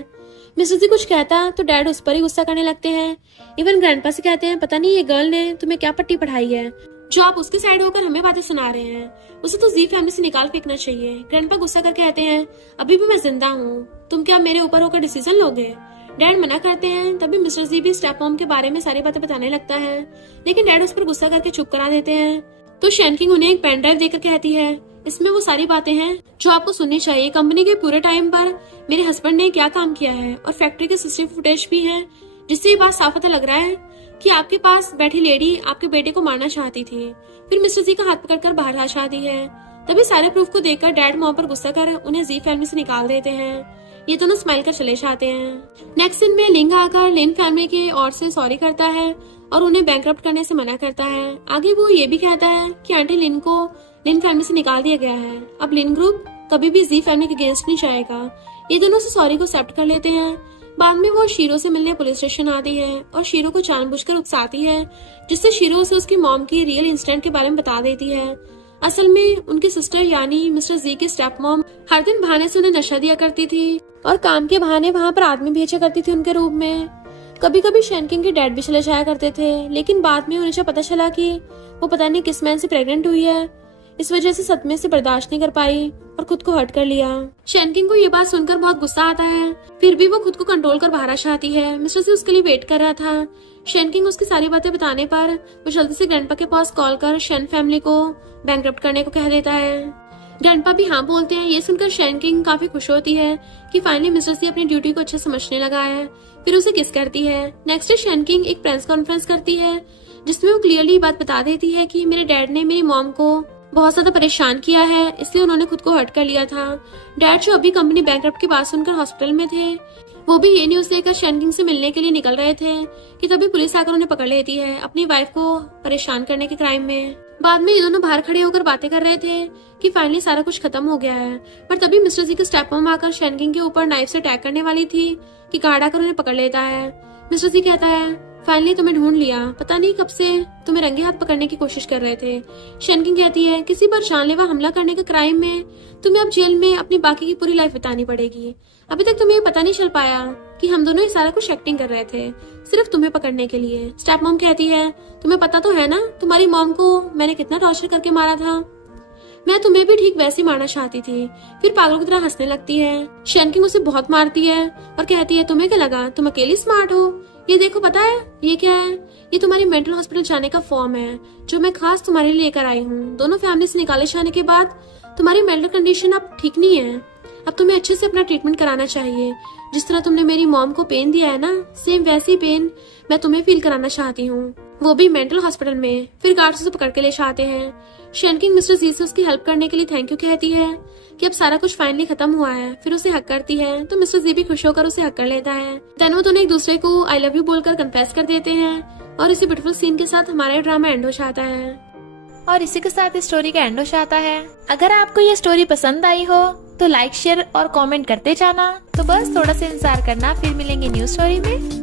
मिस्टर जी कुछ कहता तो डैड उस पर ही गुस्सा करने लगते हैं। इवन ग्रैंडपा से कहते हैं पता नहीं ये गर्ल ने तुम्हें क्या पट्टी पढ़ाई है जो आप उसके साइड होकर हमें बातें सुना रहे हैं। उसे तो जी फैमिली से निकाल फेंकना चाहिए। ग्रैंडपा गुस्सा कर कहते हैं अभी भी मैं जिंदा हूँ, तुम क्या मेरे ऊपर होकर डिसीजन लोगे? डैड मना करते हैं। तभी मिस्टर जी भी स्टेप मॉम के बारे में सारी बातें बताने लगता है, लेकिन डैड उस पर गुस्सा करके चुप करा देते हैं। तो शन किंग उन्हें एक पेन ड्राइव देकर कहती है इसमें वो सारी बातें हैं जो आपको सुननी चाहिए। कंपनी के पूरे टाइम पर मेरे हस्बैंड ने क्या काम किया है और फैक्ट्री के सीसीटीवी फुटेज भी है, जिससे ये बात साफ पता लग रहा है कि आपके पास बैठी लेडी आपके बेटे को मारना चाहती थी, फिर मिस्टर जी का हाथ पकड़कर बाहर आ जाती है। तभी सारे प्रूफ को देखकर डैड मॉम पर गुस्सा कर उन्हें जी फैमिली से निकाल देते हैं। ये दोनों स्माइल कर चले जाते हैं। नेक्स्ट सीन में लिंग आकर लिन फैमिली के और से सॉरी करता है और उन्हें बैंकरप्ट करने से मना करता है। आगे वो ये भी कहता है कि आंटी लिन को लिन फैमिली से निकाल दिया गया है, अब लिन ग्रुप कभी भी जी फैमिली के अगेंस्ट नहीं जाएगा। ये दोनों से सॉरी को एक्सेप्ट कर लेते हैं। बाद में वो शीरो से मिलने पुलिस स्टेशन आती है और शीरो को जानबूझकर उकसाती है, जिससे शीरो उसे उसकी मॉम की रियल इंसिडेंट के बारे में बता देती है। असल में उनकी सिस्टर यानी मिस्टर जी की स्टेप मॉम हर दिन बहाने से उन्हें नशा दिया करती थी और काम के बहाने वहाँ पर आदमी भेजा करती थी उनके रूम में। कभी कभी शन किंग के डैड भी चले जाया करते थे, लेकिन बाद में उन्हें पता चला कि वो पता नहीं किस मैन से प्रेग्नेंट हुई है। इस वजह से सदमे से बर्दाश्त नहीं कर पाई और खुद को हर्ट कर लिया। शन किंग को ये बात सुनकर बहुत गुस्सा आता है, फिर भी वो खुद को कंट्रोल कर बाहर आ जाती है। मिस्टर जी उसके लिए वेट कर रहा था। शन किंग उसकी सारी बातें बताने पर वो जल्दी से ग्रैंडपा के पास कॉल कर शन फैमिली को बैंकरप्ट करने को कह देता है। ग्रैंडपा भी हाँ बोलते हैं। ये सुनकर शन किंग काफी खुश होती है कि फाइनली मिस्टर जी अपनी ड्यूटी को अच्छे समझने लगा है। फिर उसे किस करती है। नेक्स्ट डे शन किंग एक प्रेस कॉन्फ्रेंस करती है, जिसमें वो क्लियरली बात बता देती है कि मेरे डैड ने मेरी मॉम को बहुत ज्यादा परेशान किया है, इसलिए उन्होंने खुद को हर्ट कर लिया था। डैड जो अभी कंपनी बैंकरप्ट की बात सुनकर हॉस्पिटल में थे, वो भी ये न्यूज लेकर शन किंग से मिलने के लिए निकल रहे थे कि तभी पुलिस आकर उन्हें पकड़ लेती है अपनी वाइफ को परेशान करने के क्राइम में। बाद में ये दोनों बाहर खड़े होकर बातें कर रहे थे कि फाइनली सारा कुछ खत्म हो गया है, पर तभी मिस्टर जी का स्टेप मॉम आकर शन किंग के ऊपर नाइफ से अटैक करने वाली थी कि गार्ड आकर उन्हें पकड़ लेता है। मिस्टर जी कहता है फाइनली तुम्हें ढूंढ लिया, पता नहीं कब से तुम्हें रंगे हाथ पकड़ने की कोशिश कर रहे थे। शन किंग कहती है किसी पर जानलेवा हमला करने के क्राइम में तुम्हें अब जेल में अपनी बाकी की पूरी लाइफ बितानी पड़ेगी। अभी तक तुम्हें पता नहीं चल पाया कि हम दोनों ये सारा कुछ एक्टिंग कर रहे थे सिर्फ तुम्हें पकड़ने के लिए। स्टेप मॉम कहती है तुम्हें पता तो है ना तुम्हारी मॉम को मैंने कितना टॉर्चर करके मारा था, मैं तुम्हें भी ठीक वैसे ही मारना चाहती थी। फिर पागलों की तरह हंसने लगती है। शन किंग उसे बहुत मारती है और कहती है तुम्हें क्या लगा तुम अकेली स्मार्ट हो, ये देखो पता है ये क्या है, ये तुम्हारी मेंटल हॉस्पिटल जाने का फॉर्म है जो मैं खास तुम्हारे लिए लेकर आई हूँ। दोनों फैमिली से निकाले जाने के बाद तुम्हारी मेंटल कंडीशन अब ठीक नहीं है, अब तुम्हें अच्छे से अपना ट्रीटमेंट कराना चाहिए। जिस तरह तुमने मेरी मॉम को पेन दिया है ना, सेम वैसी पेन मैं तुम्हें फील कराना चाहती हूँ, वो भी मेंटल हॉस्पिटल में। फिर गार्ड्स उसे पकड़ के ले जाते हैं। शन किंग मिस्टर जी से उसकी हेल्प करने के लिए थैंक यू कहती है कि अब सारा कुछ फाइनली खत्म हुआ है। फिर उसे हक करती है तो मिस्टर जी भी खुश होकर उसे हक कर लेता है। देन वो दोनों एक दूसरे को आई लव यू बोलकर कन्फेस कर देते हैं और इसी ब्यूटीफुल सीन के साथ हमारा ड्रामा एंड हो जाता है। और इसी के साथ इस स्टोरी का एंड हो जाता है। अगर आपको ये स्टोरी पसंद आई हो तो लाइक शेयर और कमेंट करते जाना। तो बस थोड़ा सा इंतजार करना, फिर मिलेंगे न्यू स्टोरी में।